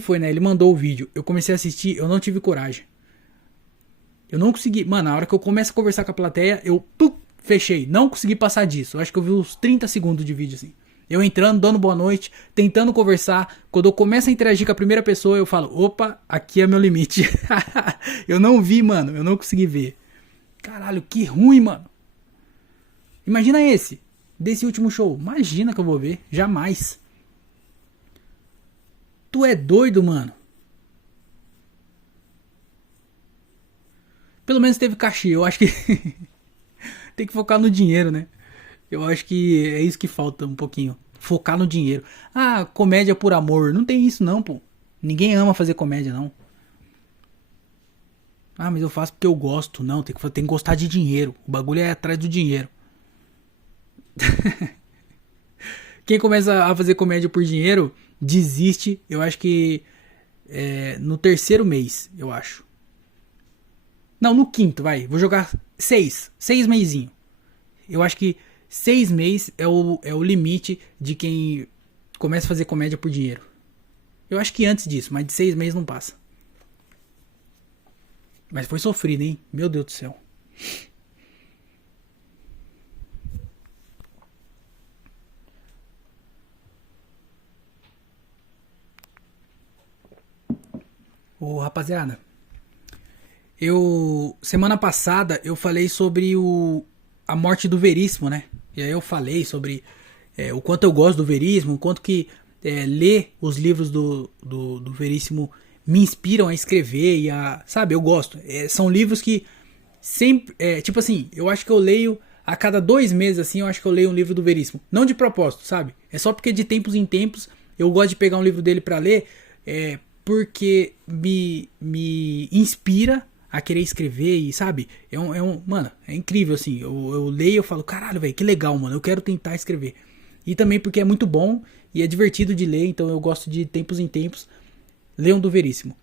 foi, né? Ele mandou o vídeo. Eu comecei a assistir, eu não tive coragem. Eu não consegui. Mano, na hora que eu começo a conversar com a plateia, eu fechei. Não consegui passar disso. Eu acho que eu vi uns 30 segundos de vídeo assim. Eu entrando, dando boa noite, tentando conversar. Quando eu começo a interagir com a primeira pessoa, eu falo, opa, aqui é meu limite. Eu não vi, mano. Eu não consegui ver. Caralho, que ruim, mano. Imagina desse último show. Imagina que eu vou ver. Jamais. Tu é doido, mano. Pelo menos teve cachê. Eu acho que tem que focar no dinheiro, né? Eu acho que é isso que falta um pouquinho. Focar no dinheiro. Ah, comédia por amor. Não tem isso não, pô. Ninguém ama fazer comédia, não. Ah, mas eu faço porque eu gosto. Não, tem que gostar de dinheiro. O bagulho é atrás do dinheiro. Quem começa a fazer comédia por dinheiro desiste, eu acho que no terceiro mês, eu acho. Não, no quinto, vai. Vou jogar 6 meizinho. Eu acho que 6 meses é o limite de quem começa a fazer comédia por dinheiro. Eu acho que antes disso, mas de 6 meses não passa. Mas foi sofrido, hein? Meu Deus do céu. Ô, rapaziada, semana passada eu falei sobre a morte do Veríssimo, né? E aí eu falei sobre o quanto eu gosto do Veríssimo, o quanto que ler os livros do Veríssimo me inspiram a escrever e a, sabe, eu gosto. São livros que sempre, tipo assim, eu acho que eu leio a cada 2 meses, assim, eu acho que eu leio um livro do Veríssimo. Não de propósito, sabe? É só porque de tempos em tempos eu gosto de pegar um livro dele pra ler, porque me inspira a querer escrever e, sabe? Mano, é incrível, assim. Eu leio e eu falo, caralho, velho, que legal, mano. Eu quero tentar escrever. E também porque é muito bom e é divertido de ler, então eu gosto de tempos em tempos ler um do Veríssimo.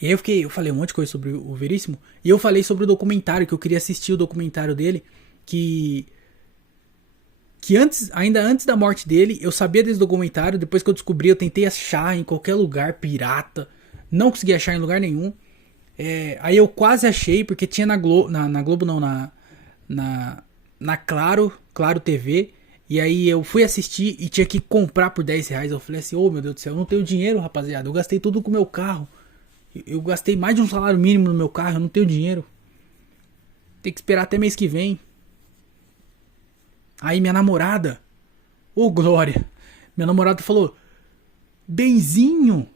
E aí eu falei um monte de coisa sobre o Veríssimo, e eu falei sobre o documentário, que eu queria assistir o documentário dele, que ainda antes da morte dele, eu sabia desse documentário, depois que eu descobri, eu tentei achar em qualquer lugar pirata, não consegui achar em lugar nenhum. Aí eu quase achei, porque tinha na Globo não, na Claro TV, e aí eu fui assistir e tinha que comprar por R$ 10. Eu falei assim, meu Deus do céu, eu não tenho dinheiro, rapaziada, eu gastei tudo com o meu carro. Eu gastei mais de um salário mínimo no meu carro, eu não tenho dinheiro. Tem que esperar até mês que vem. Aí minha namorada, glória, minha namorada falou, Benzinho,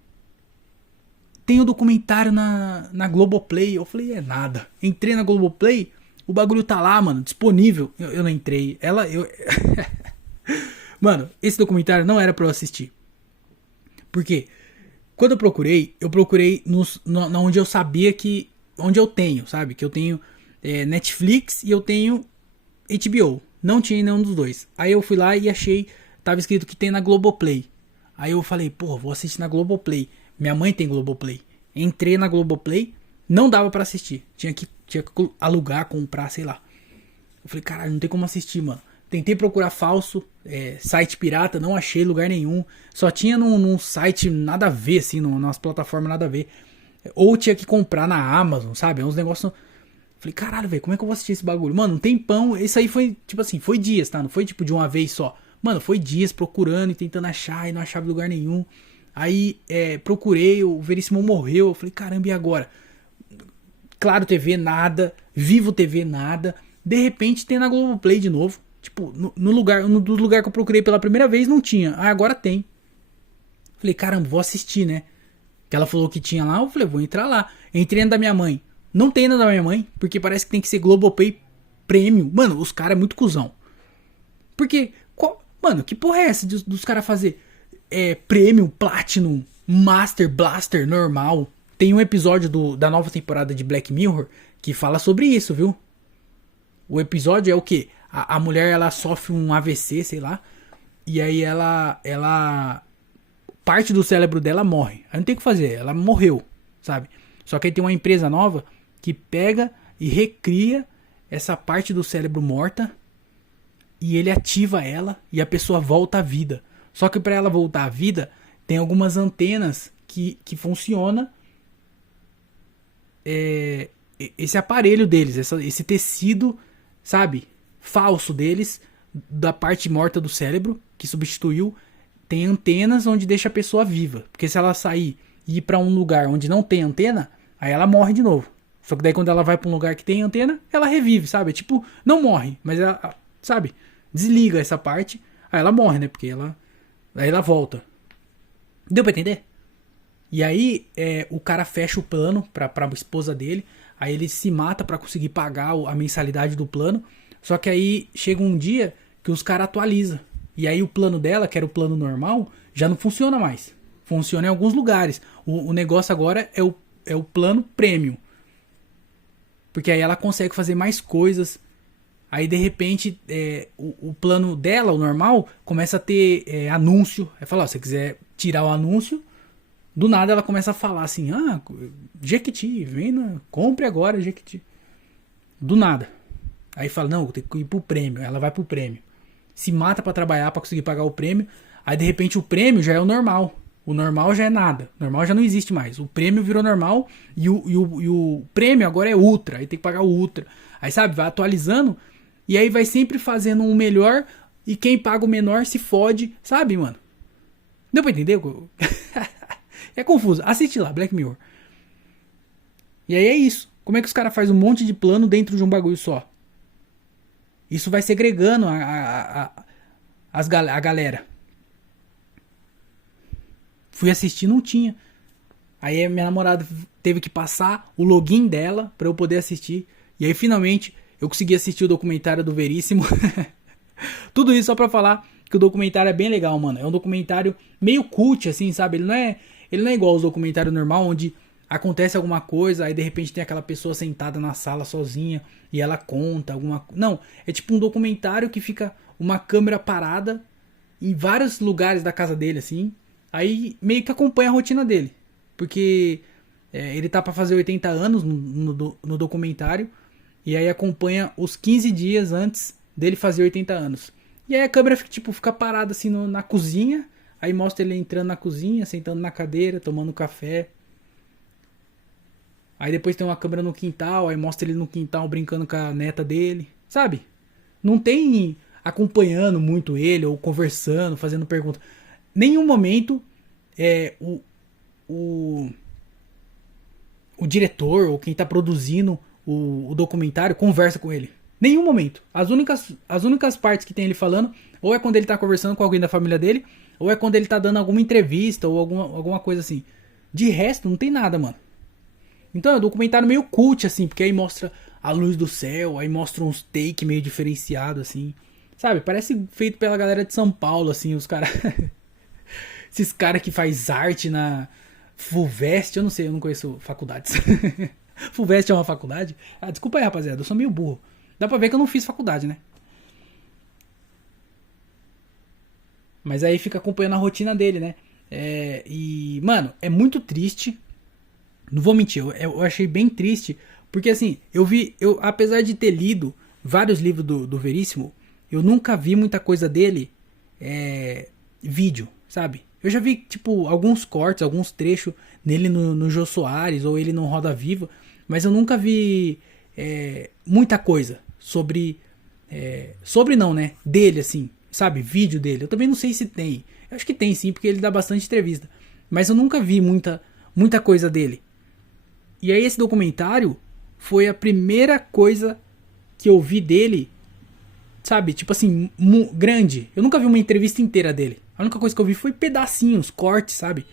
tem o documentário na Globoplay. Eu falei, é nada. Entrei na Globoplay, o bagulho tá lá, mano, disponível. Eu não entrei. Mano, esse documentário não era pra eu assistir. Por quê? Quando eu procurei onde eu sabia que... Onde eu tenho, sabe? Que eu tenho Netflix e eu tenho HBO. Não tinha nenhum dos dois. Aí eu fui lá e achei... Tava escrito que tem na Globoplay. Aí eu falei, vou assistir na Globoplay. Minha mãe tem Globoplay. Entrei na Globoplay, não dava pra assistir. Tinha que alugar, comprar, sei lá. Eu falei, caralho, não tem como assistir, mano. Tentei procurar falso, site pirata, não achei lugar nenhum. Só tinha num site nada a ver, assim, nas plataformas nada a ver. Ou tinha que comprar na Amazon, sabe? Uns negócios... Falei, caralho, velho, como é que eu vou assistir esse bagulho? Mano, um tempão. Isso aí foi, tipo assim, foi dias, tá? Não foi tipo de uma vez só. Mano, foi dias procurando e tentando achar e não achava lugar nenhum. Aí, procurei, o Veríssimo morreu. Eu falei, caramba, e agora? Claro TV, nada. Vivo TV, nada. De repente tem na Globoplay de novo. Tipo, no lugar que eu procurei pela primeira vez não tinha. Ah, agora tem. Falei, caramba, vou assistir, né? Que ela falou que tinha lá, eu falei, vou entrar lá. Entrei na da minha mãe. Não tem na da minha mãe, porque parece que tem que ser Globoplay Premium. Mano, os caras é muito cuzão. Porque, mano, que porra é essa dos caras fazer Premium, Platinum, Master, Blaster, normal? Tem um episódio da nova temporada de Black Mirror que fala sobre isso, viu? O episódio é o quê? A mulher, ela sofre um AVC, sei lá. E aí ela parte do cérebro dela morre. Aí não tem o que fazer, ela morreu, sabe? Só que aí tem uma empresa nova que pega e recria essa parte do cérebro morta e ele ativa ela e a pessoa volta à vida. Só que para ela voltar à vida, tem algumas antenas que funciona esse aparelho deles, esse tecido, sabe, falso deles, da parte morta do cérebro, que substituiu, tem antenas onde deixa a pessoa viva. Porque se ela sair e ir pra um lugar onde não tem antena, aí ela morre de novo. Só que daí quando ela vai pra um lugar que tem antena, ela revive, sabe? Tipo, não morre, mas ela, sabe, desliga essa parte, aí ela morre, né? Porque aí ela volta. Deu pra entender? E aí o cara fecha o plano pra esposa dele, aí ele se mata pra conseguir pagar a mensalidade do plano. Só que aí chega um dia que os caras atualizam. E aí o plano dela, que era o plano normal, já não funciona mais. Funciona em alguns lugares. O negócio agora é o plano premium. Porque aí ela consegue fazer mais coisas. Aí de repente o plano dela, o normal, começa a ter anúncio. Aí fala, se você quiser tirar o anúncio, do nada ela começa a falar assim, Jequiti, compre agora Jequiti. Do nada. Aí fala, não, tem que ir pro prêmio. Ela vai pro prêmio. Se mata pra trabalhar pra conseguir pagar o prêmio. Aí de repente o prêmio já é o normal. O normal já é nada. O normal já não existe mais. O prêmio virou normal e o prêmio agora é ultra. Aí tem que pagar o ultra. Aí sabe, vai atualizando e aí vai sempre fazendo um melhor e quem paga o menor se fode. Sabe, mano? Deu pra entender? É confuso. Assiste lá, Black Mirror. E aí é isso. Como é que os caras fazem um monte de plano dentro de um bagulho só? Isso vai segregando a galera. Fui assistir, não tinha. Aí a minha namorada teve que passar o login dela pra eu poder assistir. E aí finalmente eu consegui assistir o documentário do Veríssimo. Tudo isso só pra falar que o documentário é bem legal, mano. É um documentário meio cult, assim, sabe? Ele não é igual aos documentários normal, onde acontece alguma coisa, aí de repente tem aquela pessoa sentada na sala sozinha e ela conta alguma coisa. Não, é tipo um documentário que fica uma câmera parada em vários lugares da casa dele, assim. Aí meio que acompanha a rotina dele. Porque ele tá pra fazer 80 anos no documentário. E aí acompanha os 15 dias antes dele fazer 80 anos. E aí a câmera fica parada assim na cozinha. Aí mostra ele entrando na cozinha, sentando na cadeira, tomando café. Aí depois tem uma câmera no quintal, aí mostra ele no quintal brincando com a neta dele. Sabe? Não tem acompanhando muito ele, ou conversando, fazendo pergunta. Nenhum momento o, o diretor ou quem tá produzindo o documentário conversa com ele. Nenhum momento. As únicas partes que tem ele falando, ou é quando ele tá conversando com alguém da família dele, ou é quando ele tá dando alguma entrevista ou alguma coisa assim. De resto, não tem nada, mano. Então é um documentário meio cult, assim, porque aí mostra a luz do céu, aí mostra uns take meio diferenciado, assim. Sabe? Parece feito pela galera de São Paulo, assim, os caras. Esses caras que faz arte na Fulvestre, eu não sei, eu não conheço faculdades. Fulvestre é uma faculdade? Ah, desculpa aí, rapaziada, eu sou meio burro. Dá pra ver que eu não fiz faculdade, né? Mas aí fica acompanhando a rotina dele, né? E, mano, é muito triste. Não vou mentir, eu achei bem triste. Porque assim, apesar de ter lido vários livros do Veríssimo, eu nunca vi muita coisa dele vídeo, sabe? Eu já vi, tipo, alguns cortes, alguns trechos nele no Jô Soares ou ele no Roda Viva, mas eu nunca vi muita coisa sobre. Sobre não, né? Dele, assim, sabe? Vídeo dele. Eu também não sei se tem. Eu acho que tem sim, porque ele dá bastante entrevista. Mas eu nunca vi muita coisa dele. E aí esse documentário foi a primeira coisa que eu vi dele, sabe? Tipo assim, grande. Eu nunca vi uma entrevista inteira dele. A única coisa que eu vi foi pedacinhos, cortes, sabe?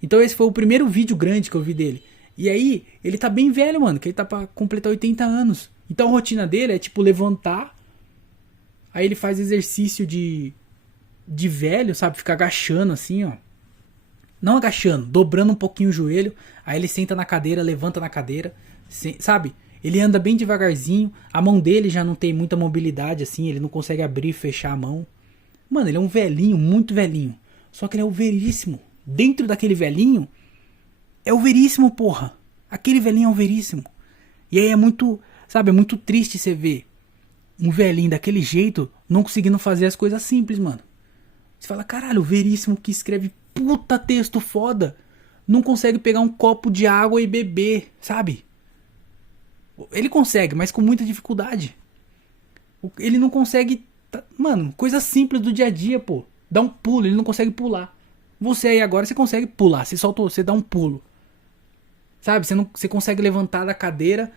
Então esse foi o primeiro vídeo grande que eu vi dele. E aí, ele tá bem velho, mano, que ele tá pra completar 80 anos. Então a rotina dele é tipo levantar, aí ele faz exercício de velho, sabe? Fica agachando assim, ó. Não agachando, dobrando um pouquinho o joelho. Aí ele senta na cadeira, levanta na cadeira, sabe? Ele anda bem devagarzinho. A mão dele já não tem muita mobilidade assim, ele não consegue abrir e fechar a mão. Mano, ele é um velhinho, muito velhinho. Só que ele é o Veríssimo. Dentro daquele velhinho, é o Veríssimo, porra. Aquele velhinho é o Veríssimo. E aí é muito, sabe, é muito triste você ver um velhinho daquele jeito não conseguindo fazer as coisas simples, mano. Você fala, caralho, o Veríssimo que escreve puta texto foda não consegue pegar um copo de água e beber, sabe? Ele consegue, mas com muita dificuldade. Ele não consegue, mano, coisa simples do dia a dia, pô. Dá um pulo, ele não consegue pular. Você aí agora, você consegue pular, você dá um pulo. Sabe, você consegue levantar da cadeira,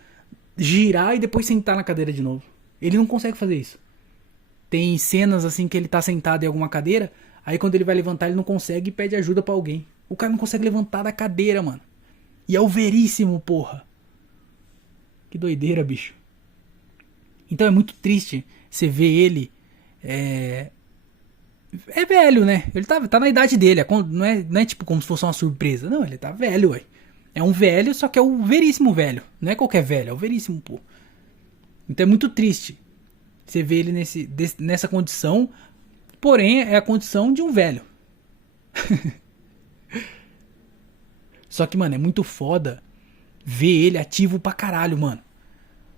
girar e depois sentar na cadeira de novo. Ele não consegue fazer isso. Tem cenas assim que ele tá sentado em alguma cadeira, aí quando ele vai levantar ele não consegue e pede ajuda pra alguém. O cara não consegue levantar da cadeira, mano. E é o Veríssimo, porra. Que doideira, bicho. Então é muito triste você ver ele. É velho, né? Ele tá na idade dele. Não é tipo como se fosse uma surpresa. Não, ele tá velho, ué. É um velho, só que é o Veríssimo velho. Não é qualquer velho, é o Veríssimo, pô. Então é muito triste você ver ele nessa condição. Porém, é a condição de um velho. Só que, mano, é muito foda ver ele ativo pra caralho, mano.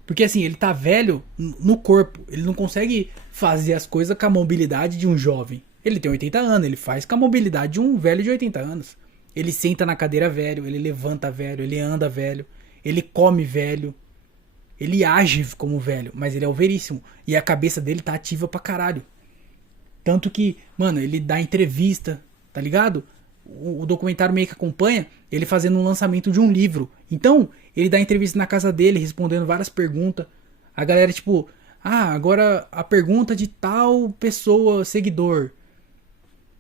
Porque assim, ele tá velho no corpo. Ele não consegue fazer as coisas com a mobilidade de um jovem. Ele tem 80 anos, ele faz com a mobilidade de um velho de 80 anos. Ele senta na cadeira velho, ele levanta velho, ele anda velho, ele come velho. Ele age como velho, mas ele é o Veríssimo. E a cabeça dele tá ativa pra caralho. Tanto que, mano, ele dá entrevista, tá ligado? O documentário meio que acompanha ele fazendo um lançamento de um livro. Então, ele dá entrevista na casa dele, respondendo várias perguntas. A galera, tipo, agora a pergunta de tal pessoa, seguidor.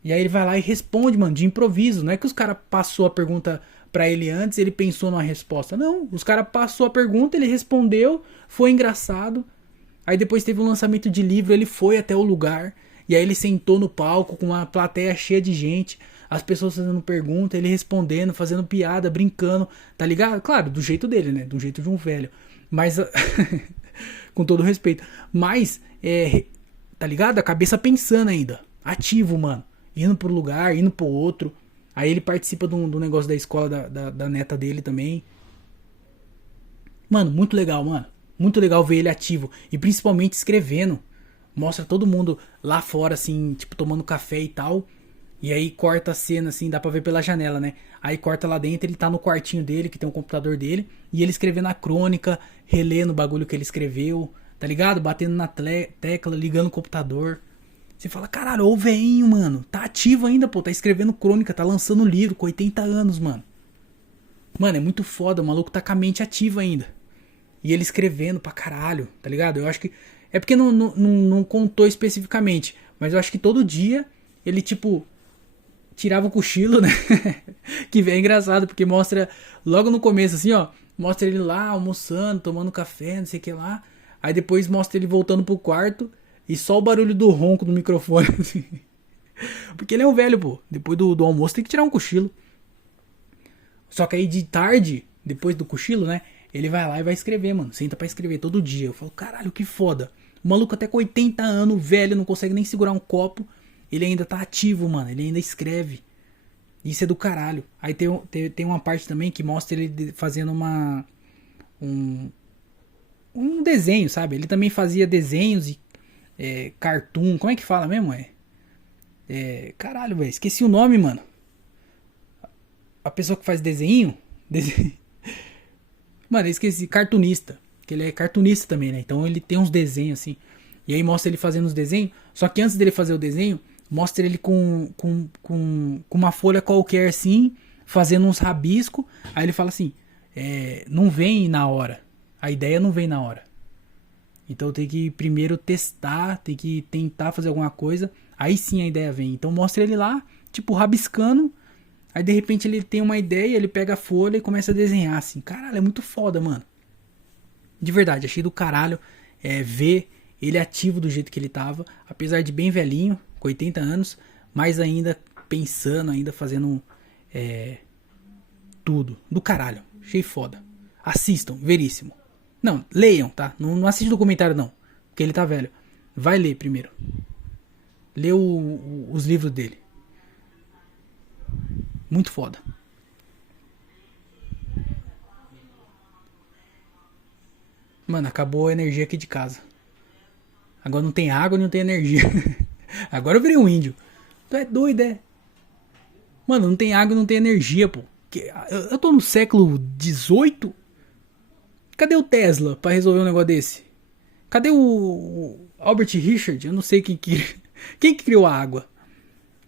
E aí ele vai lá e responde, mano, de improviso. Não é que os caras passou a pergunta pra ele antes, ele pensou numa resposta. Não, os caras passou a pergunta, ele respondeu, foi engraçado. Aí depois teve um lançamento de livro, ele foi até o lugar. E aí ele sentou no palco com uma plateia cheia de gente. As pessoas fazendo pergunta, ele respondendo, fazendo piada, brincando. Tá ligado? Claro, do jeito dele, né? Do jeito de um velho. Mas, com todo respeito. Mas, tá ligado? A cabeça pensando ainda. Ativo, mano. Indo pro lugar, indo pro outro. Aí ele participa do negócio da escola da neta dele também. Mano, muito legal, mano. Muito legal ver ele ativo. E principalmente escrevendo. Mostra todo mundo lá fora, assim, tipo, tomando café e tal. E aí corta a cena, assim, dá pra ver pela janela, né? Aí corta lá dentro, ele tá no quartinho dele, que tem um computador dele. E ele escrevendo a crônica, relendo o bagulho que ele escreveu. Tá ligado? Batendo na tecla, ligando o computador. Você fala, caralho, ô veinho, mano. Tá ativo ainda, pô. Tá escrevendo crônica, tá lançando livro com 80 anos, mano. Mano, é muito foda. O maluco tá com a mente ativa ainda. E ele escrevendo pra caralho, tá ligado? Eu acho que... É porque não contou especificamente. Mas eu acho que todo dia ele, tipo, tirava o cochilo, né? Que é engraçado, porque mostra logo no começo, assim, ó. Mostra ele lá almoçando, tomando café, não sei o que lá. Aí depois mostra ele voltando pro quarto e só o barulho do ronco do microfone, assim. Porque ele é um velho, pô. Depois do almoço tem que tirar um cochilo. Só que aí de tarde, depois do cochilo, né? Ele vai lá e vai escrever, mano. Senta pra escrever todo dia. Eu falo, caralho, que foda. O maluco até com 80 anos, velho, não consegue nem segurar um copo. Ele ainda tá ativo, mano. Ele ainda escreve. Isso é do caralho. Aí tem uma parte também que mostra ele fazendo um desenho, sabe? Ele também fazia desenhos e cartoon. Como é que fala mesmo? Caralho, velho. Esqueci o nome, mano. A pessoa que faz desenho. Mano, eu esqueci. Cartunista. Que ele é cartunista também, né? Então ele tem uns desenhos assim. E aí mostra ele fazendo os desenhos. Só que antes dele fazer o desenho, mostra ele com uma folha qualquer assim, fazendo uns rabiscos. Aí ele fala assim: não vem na hora. A ideia não vem na hora. Então tem que primeiro testar, tem que tentar fazer alguma coisa. Aí sim a ideia vem. Então mostra ele lá, tipo, rabiscando. Aí de repente ele tem uma ideia, ele pega a folha e começa a desenhar assim. Caralho, é muito foda, mano. De verdade, achei do caralho ver ele ativo do jeito que ele tava. Apesar de bem velhinho, com 80 anos. Mas ainda pensando, ainda fazendo tudo. Do caralho. Achei foda. Assistam, veríssimo. Não, leiam, tá? Não assiste documentário não. Porque ele tá velho. Vai ler primeiro. Lê os livros dele. Muito foda. Mano, acabou a energia aqui de casa. Agora não tem água, não tem energia. Agora eu virei um índio. Tu é doido, é? Mano, não tem água, não tem energia, pô. Eu tô no século XVIII? Cadê o Tesla pra resolver um negócio desse? Cadê o Albert Richard? Eu não sei quem criou a água.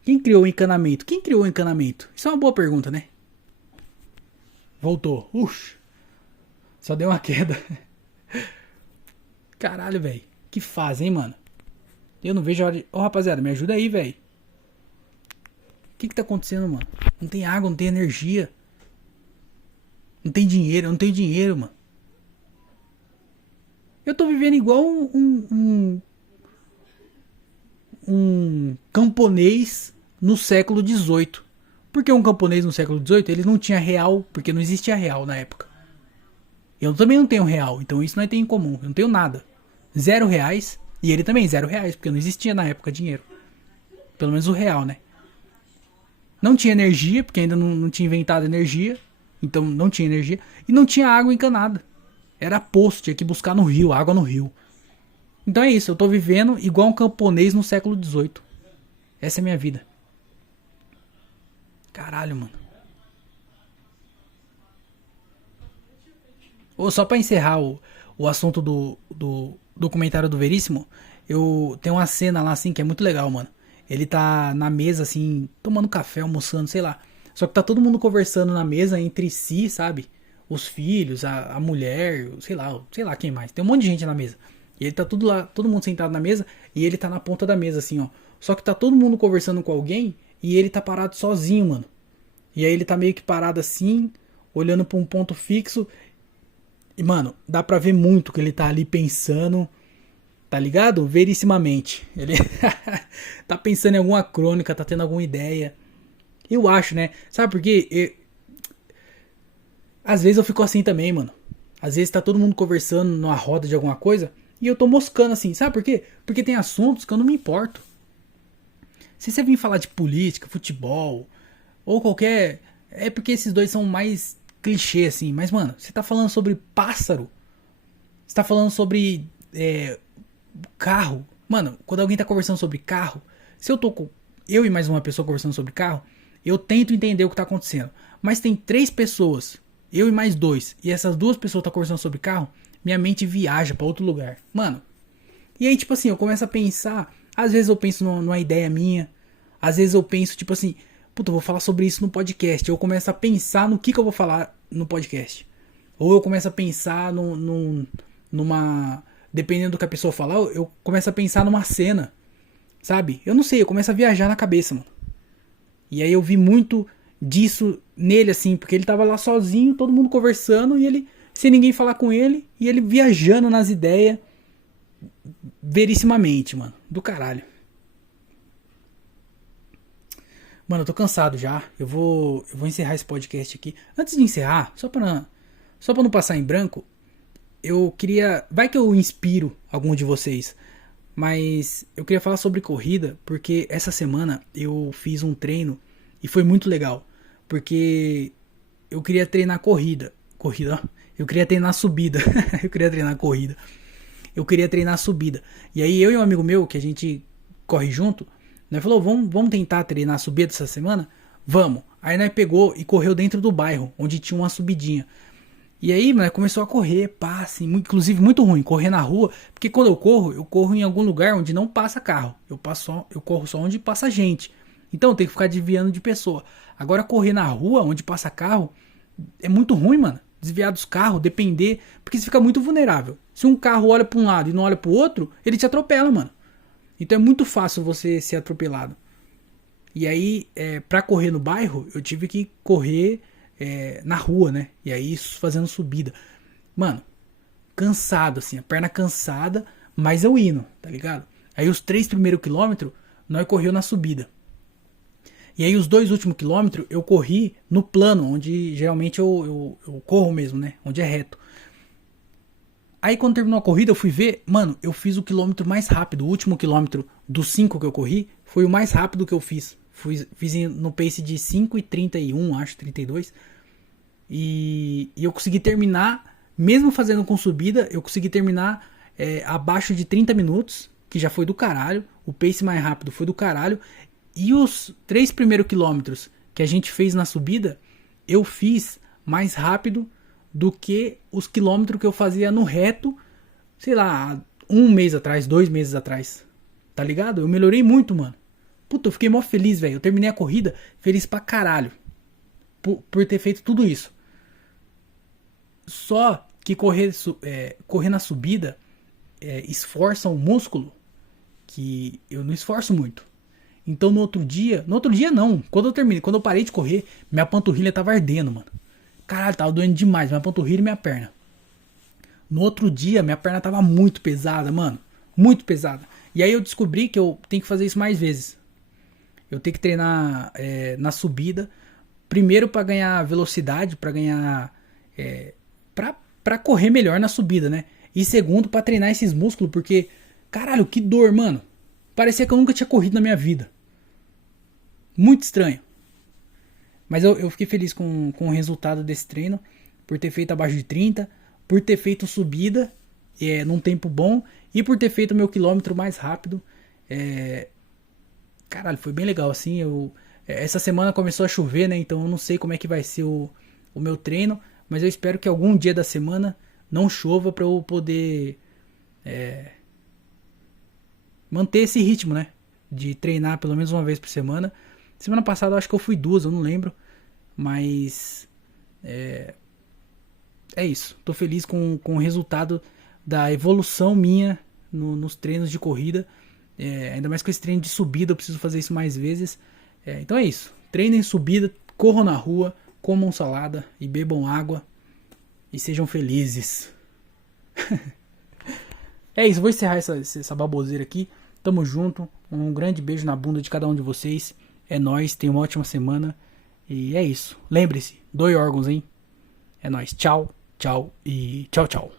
Quem criou o encanamento? Quem criou o encanamento? Isso é uma boa pergunta, né? Voltou. Ux. Só deu uma queda. Caralho, velho. Que faz, hein, mano? Eu não vejo a hora de... Ô, rapaziada, me ajuda aí, velho. O que tá acontecendo, mano? Não tem água, não tem energia. Não tem dinheiro, eu não tenho dinheiro, mano. Eu tô vivendo igual um camponês no século XVIII. Por que um camponês no século XVIII? Ele não tinha real, porque não existia real na época. Eu também não tenho real, então isso nós temos em comum. Eu não tenho nada. R$0. E ele também R$0, porque não existia na época dinheiro. Pelo menos o real, né? Não tinha energia, porque ainda não tinha inventado energia. Então não tinha energia. E não tinha água encanada. Era poço, tinha que buscar no rio, água no rio. Então é isso, eu tô vivendo igual um camponês no século XVIII. Essa é a minha vida. Caralho, mano. Ou só pra encerrar o assunto do documentário do Veríssimo, eu tenho uma cena lá assim que é muito legal, mano. Ele tá na mesa assim, tomando café, almoçando, sei lá. Só que tá todo mundo conversando na mesa entre si, sabe? Os filhos, a mulher, sei lá quem mais. Tem um monte de gente na mesa. E ele tá tudo lá, todo mundo sentado na mesa e ele tá na ponta da mesa assim, ó. Só que tá todo mundo conversando com alguém e ele tá parado sozinho, mano. E aí ele tá meio que parado assim, olhando pra um ponto fixo. E, mano, dá pra ver muito que ele tá ali pensando, tá ligado? Verissimamente. Ele tá pensando em alguma crônica, tá tendo alguma ideia. Eu acho, né? Sabe por quê? Às vezes eu fico assim também, mano. Às vezes tá todo mundo conversando numa roda de alguma coisa e eu tô moscando assim. Sabe por quê? Porque tem assuntos que eu não me importo. Se você vir falar de política, futebol ou qualquer... É porque esses dois são mais clichê, assim. Mas, mano, você tá falando sobre pássaro. Você tá falando sobre carro. Mano, quando alguém tá conversando sobre carro, se eu tô com eu e mais uma pessoa conversando sobre carro, eu tento entender o que tá acontecendo. Mas tem 3 pessoas, eu e mais 2, e essas 2 pessoas tá conversando sobre carro, minha mente viaja pra outro lugar. Mano, e aí, tipo assim, eu começo a pensar. Às vezes eu penso numa ideia minha. Às vezes eu penso, tipo assim, puta, eu vou falar sobre isso no podcast. Eu começo a pensar no que eu vou falar no podcast. Ou eu começo a pensar numa. Dependendo do que a pessoa falar, eu começo a pensar numa cena. Sabe? Eu não sei, eu começo a viajar na cabeça, mano. E aí eu vi muito disso nele, assim, porque ele tava lá sozinho, todo mundo conversando, e ele, sem ninguém falar com ele, e ele viajando nas ideias. Verissimamente, mano. Do caralho. Mano, eu tô cansado já. Eu vou encerrar esse podcast aqui. Antes de encerrar, só pra não passar em branco, eu queria... Vai que eu inspiro algum de vocês. Mas eu queria falar sobre corrida, porque essa semana eu fiz um treino e foi muito legal. Porque eu queria treinar corrida. Corrida, ó. Eu queria treinar subida. Eu queria treinar corrida. Eu queria treinar subida. E aí eu e um amigo meu, que a gente corre junto, nós falou, vamos tentar treinar subida essa semana? Vamos. Aí nós pegou e correu dentro do bairro, onde tinha uma subidinha. E aí, mano, começou a correr, assim, inclusive muito ruim, correr na rua, porque quando eu corro em algum lugar onde não passa carro. Eu corro só onde passa gente. Então eu tenho que ficar desviando de pessoa. Agora correr na rua onde passa carro é muito ruim, mano. Desviar dos carros, depender, porque você fica muito vulnerável. Se um carro olha para um lado e não olha para o outro, ele te atropela, mano. Então é muito fácil você ser atropelado. E aí, pra correr no bairro, eu tive que correr na rua, né? E aí, fazendo subida. Mano, cansado, assim, a perna cansada, mas eu indo, tá ligado? Aí os 3 primeiros quilômetros, nós correu na subida. E aí os 2 últimos quilômetros, eu corri no plano, onde geralmente eu corro mesmo, né? Onde é reto. Aí quando terminou a corrida, eu fui ver, mano, eu fiz o quilômetro mais rápido. O último quilômetro dos 5 que eu corri foi o mais rápido que eu fiz. Fiz no pace de 5:31, acho, 32. E eu consegui terminar, mesmo fazendo com subida, eu consegui terminar abaixo de 30 minutos, que já foi do caralho. O pace mais rápido foi do caralho. E os 3 primeiros quilômetros que a gente fez na subida, eu fiz mais rápido do que os quilômetros que eu fazia no reto, sei lá, 1 mês atrás, 2 meses atrás. Tá ligado? Eu melhorei muito, mano. Puta, eu fiquei mó feliz, velho. Eu terminei a corrida feliz pra caralho. Por ter feito tudo isso. Só que correr na subida esforça o músculo que eu não esforço muito. Então no outro dia não, quando eu parei de correr, minha panturrilha tava ardendo, mano. Caralho, tava doendo demais, minha panturrilha e minha perna. No outro dia, minha perna tava muito pesada, mano. Muito pesada. E aí eu descobri que eu tenho que fazer isso mais vezes. Eu tenho que treinar na subida. Primeiro pra ganhar velocidade, pra ganhar... pra correr melhor na subida, né? E segundo pra treinar esses músculos, porque... Caralho, que dor, mano. Parecia que eu nunca tinha corrido na minha vida. Muito estranho. Mas eu fiquei feliz com o resultado desse treino. Por ter feito abaixo de 30. Por ter feito subida num tempo bom. E por ter feito o meu quilômetro mais rápido. Caralho, foi bem legal assim. Essa semana começou a chover, né? Então eu não sei como é que vai ser o meu treino. Mas eu espero que algum dia da semana não chova pra eu poder manter esse ritmo, né? De treinar pelo menos uma vez por semana. Semana passada eu acho que eu fui 2, eu não lembro. Mas é isso. Tô feliz com o resultado da evolução minha nos treinos de corrida. Ainda mais com esse treino de subida, eu preciso fazer isso mais vezes. Então é isso. Treinem subida, corram na rua, comam salada e bebam água e sejam felizes. É isso, vou encerrar essa baboseira aqui. Tamo junto. Um grande beijo na bunda de cada um de vocês. É nóis, tenha uma ótima semana. E é isso. Lembre-se, doe órgãos, hein? É nóis. Tchau, tchau e tchau, tchau.